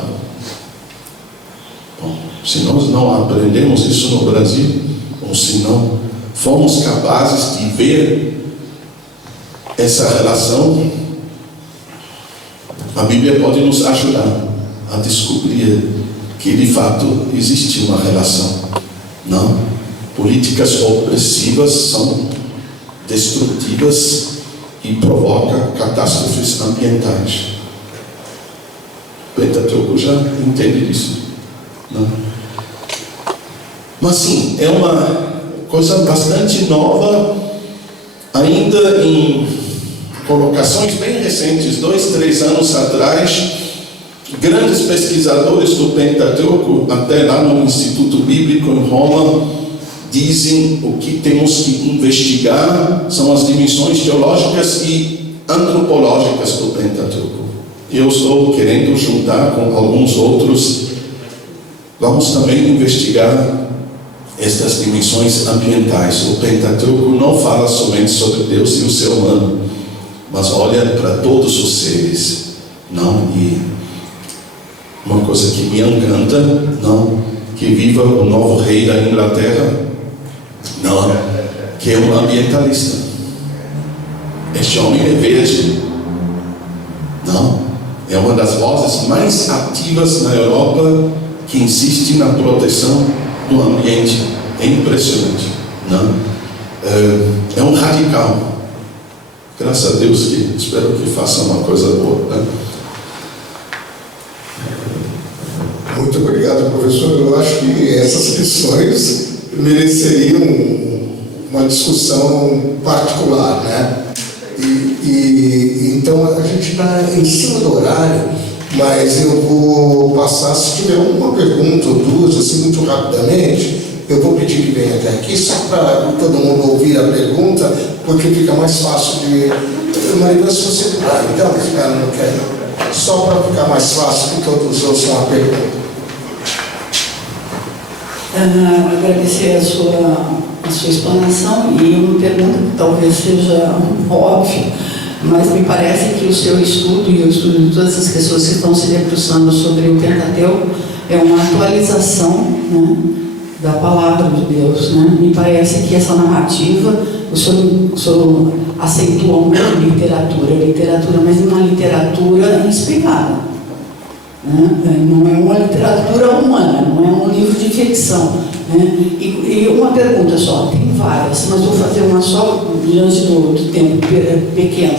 Bom, se nós não aprendemos isso no Brasil, ou se não fomos capazes de ver essa relação, a Bíblia pode nos ajudar a descobrir que de fato existe uma relação. Não, políticas opressivas são destrutivas e provocam catástrofes ambientais. O Pentateuco já entende disso, não? Mas sim, é uma coisa bastante nova, ainda em colocações bem recentes, 2, 3 anos atrás, grandes pesquisadores do Pentateuco, até lá no Instituto Bíblico em Roma, dizem o que temos que investigar são as dimensões teológicas e antropológicas do Pentateuco. Eu estou querendo juntar com alguns outros, vamos também investigar estas dimensões ambientais. O Pentateuco não fala somente sobre Deus e o ser humano, mas olha para todos os seres, não? E uma coisa que me encanta, não, que viva o novo rei da Inglaterra, não, que é um ambientalista. Este homem é verde, não, é uma das vozes mais ativas na Europa que insiste na proteção do ambiente. É impressionante, não? É um radical. Graças a Deus que espero que faça uma coisa boa, né? Muito obrigado, professor. Eu acho que essas questões mereceriam uma discussão particular, né? Então a gente está em cima do horário, mas eu vou passar, se tiver uma pergunta ou duas, assim, muito rapidamente, eu vou pedir que venha até aqui, só para todo mundo ouvir a pergunta, porque fica mais fácil de... Mas se você... então, esse cara não quer, não. Só para ficar mais fácil que todos ouçam a pergunta. Agradecer a sua explanação e uma pergunta que talvez seja óbvia, mas me parece que o seu estudo e o estudo de todas as pessoas que estão se debruçando sobre o Pentateuco é uma atualização, né, da palavra de Deus, né? Me parece que essa narrativa, o senhor aceitua uma literatura, mas uma literatura inspirada, né? Não é uma literatura humana, não é um livro de ficção, né? E uma pergunta só, tem várias, mas vou fazer uma só diante do tempo pequeno.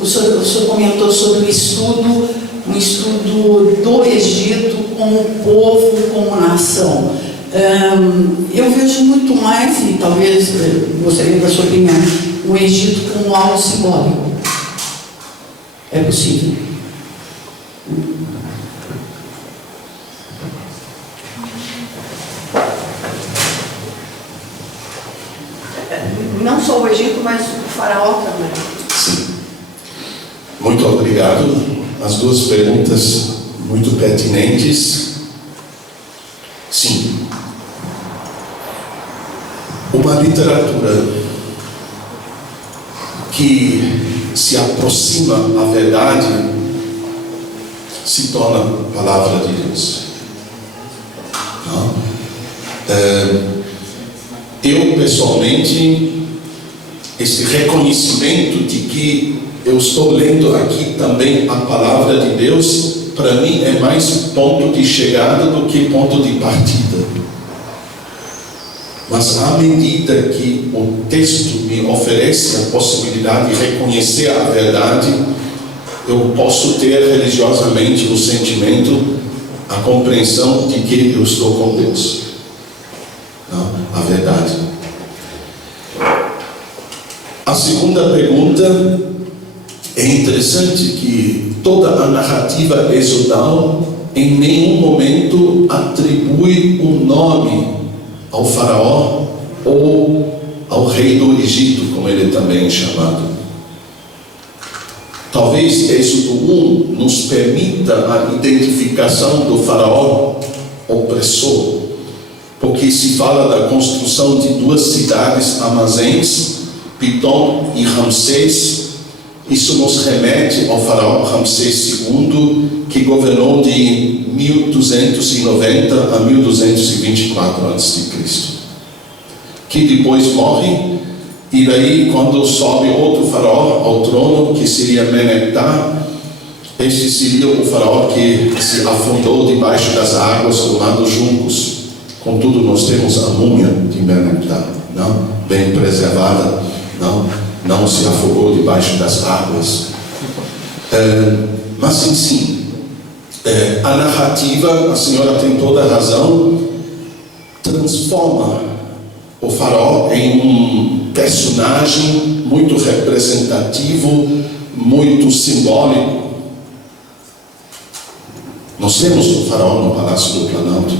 O senhor comentou sobre um estudo do Egito como povo, como nação. Eu vejo muito mais, e talvez gostaria da sua opinião, o Egito como algo simbólico. É possível? não só o Egito, mas o faraó também. Sim. Muito obrigado. As duas perguntas muito pertinentes. Sim. Uma literatura que se aproxima à verdade se torna palavra de Deus. Não? Eu pessoalmente, esse reconhecimento de que eu estou lendo aqui também a palavra de Deus, para mim é mais ponto de chegada do que ponto de partida. Mas à medida que o texto me oferece a possibilidade de reconhecer a verdade, eu posso ter religiosamente o sentimento, a compreensão de que eu estou com Deus. Não, a verdade. A segunda pergunta, é interessante que toda a narrativa exodal em nenhum momento atribui um nome ao faraó ou ao rei do Egito, como ele também é chamado. Talvez Êxodo 1 nos permita a identificação do faraó opressor, porque se fala da construção de duas cidades armazéns, Pitom e Ramsés. Isso nos remete ao faraó Ramsés II, que governou de 1290 a 1224 a.C., que depois morre, e daí quando sobe outro faraó ao trono, que seria Meneptah, este seria o faraó que se afundou debaixo das águas do lado dos juncos. Contudo, nós temos a múmia de Meneptah, não? Bem preservada, não se afogou debaixo das águas. Mas sim, a narrativa, a senhora tem toda a razão, transforma o faraó em um personagem muito representativo, muito simbólico. Nós temos o faraó no Palácio do Planalto.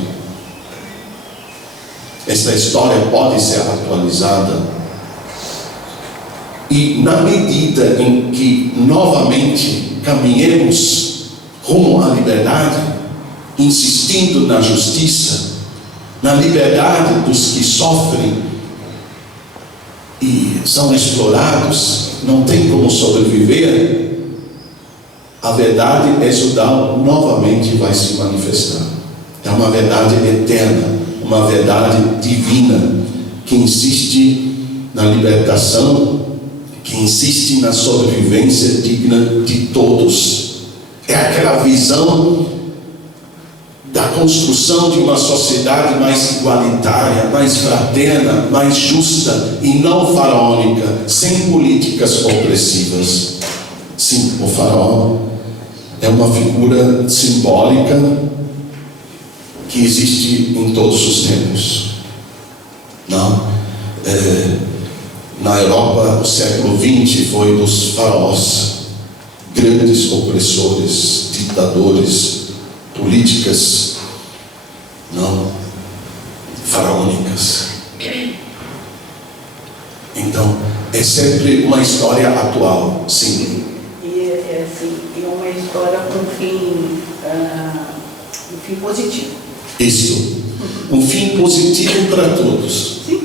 Esta história pode ser atualizada. E na medida em que novamente caminhemos rumo à liberdade, insistindo na justiça, na liberdade dos que sofrem e são explorados, não tem como sobreviver, a verdade exodal novamente vai se manifestar. É uma verdade eterna, uma verdade divina, que insiste na libertação, que insiste na sobrevivência digna de todos. É aquela visão da construção de uma sociedade mais igualitária, mais fraterna, mais justa e não faraônica, sem políticas opressivas. Sim, o faraó é uma figura simbólica que existe em todos os tempos. Na Europa, o século XX foi dos faraós, grandes opressores, ditadores, políticas faraônicas. Então, é sempre uma história atual, sim. E uma história com um fim positivo. Isso, um fim positivo para todos. Sim.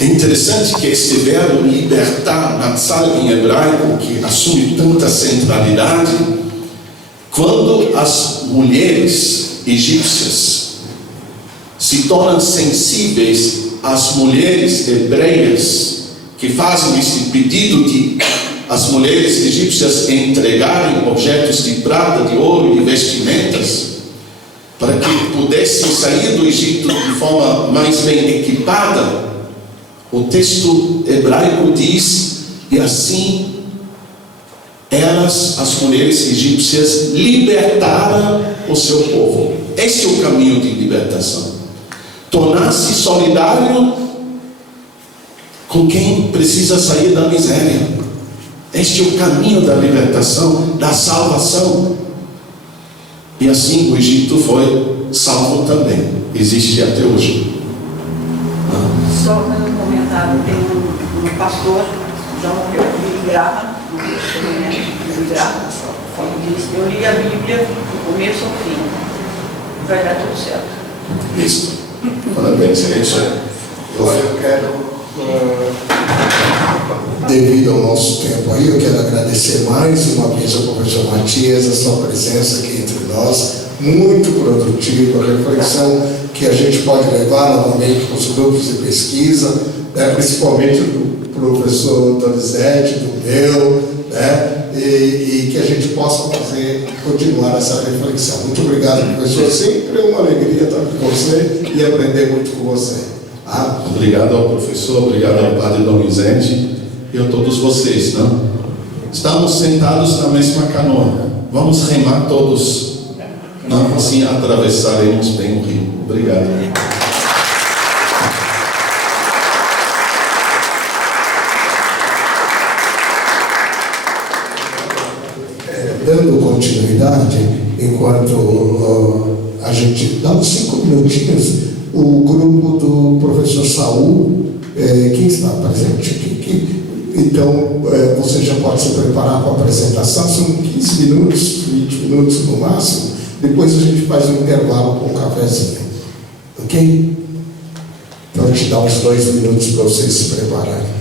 É interessante que este verbo libertar, natsal em hebraico, que assume tanta centralidade, quando as mulheres egípcias se tornam sensíveis às mulheres hebreias, que fazem esse pedido de as mulheres egípcias entregarem objetos de prata, de ouro e vestimentas, para que pudessem sair do Egito de forma mais bem equipada, o texto hebraico diz: e assim elas, as mulheres egípcias, libertaram o seu povo. Este é o caminho de libertação. Tornar-se solidário com quem precisa sair da miséria. Este é o caminho da libertação, da salvação. E assim o Egito foi salvo também. Existe até hoje. Só comentado, tem um pastor, já morreu, Billy Graham, Billy Graham, ele disse, eu li a Bíblia do começo ao fim, vai dar tudo certo. Isso. Parabéns, é isso aí. Eu quero, devido ao nosso tempo aí, eu quero agradecer mais uma vez ao professor Matias, a sua presença aqui entre nós, muito produtiva, a reflexão que a gente pode levar novamente para os grupos de pesquisa, né, principalmente do professor Donizete, do meu, né, e que a gente possa continuar essa reflexão. Muito obrigado, professor. Sempre é uma alegria estar com você e aprender muito com você. Tá? Obrigado ao professor, obrigado ao padre Donizete e a todos vocês. Não? Estamos sentados na mesma canoa. Vamos remar todos. Não, assim atravessaremos bem o rio. Obrigado. Dando continuidade, enquanto a gente dá uns 5 minutinhos, o grupo do professor Saul, quem está presente aqui, então você já pode se preparar para a apresentação, são 15 minutos, 20 minutos no máximo, depois a gente faz um intervalo com um cafezinho, ok? Então a gente dá uns 2 minutos para vocês se prepararem.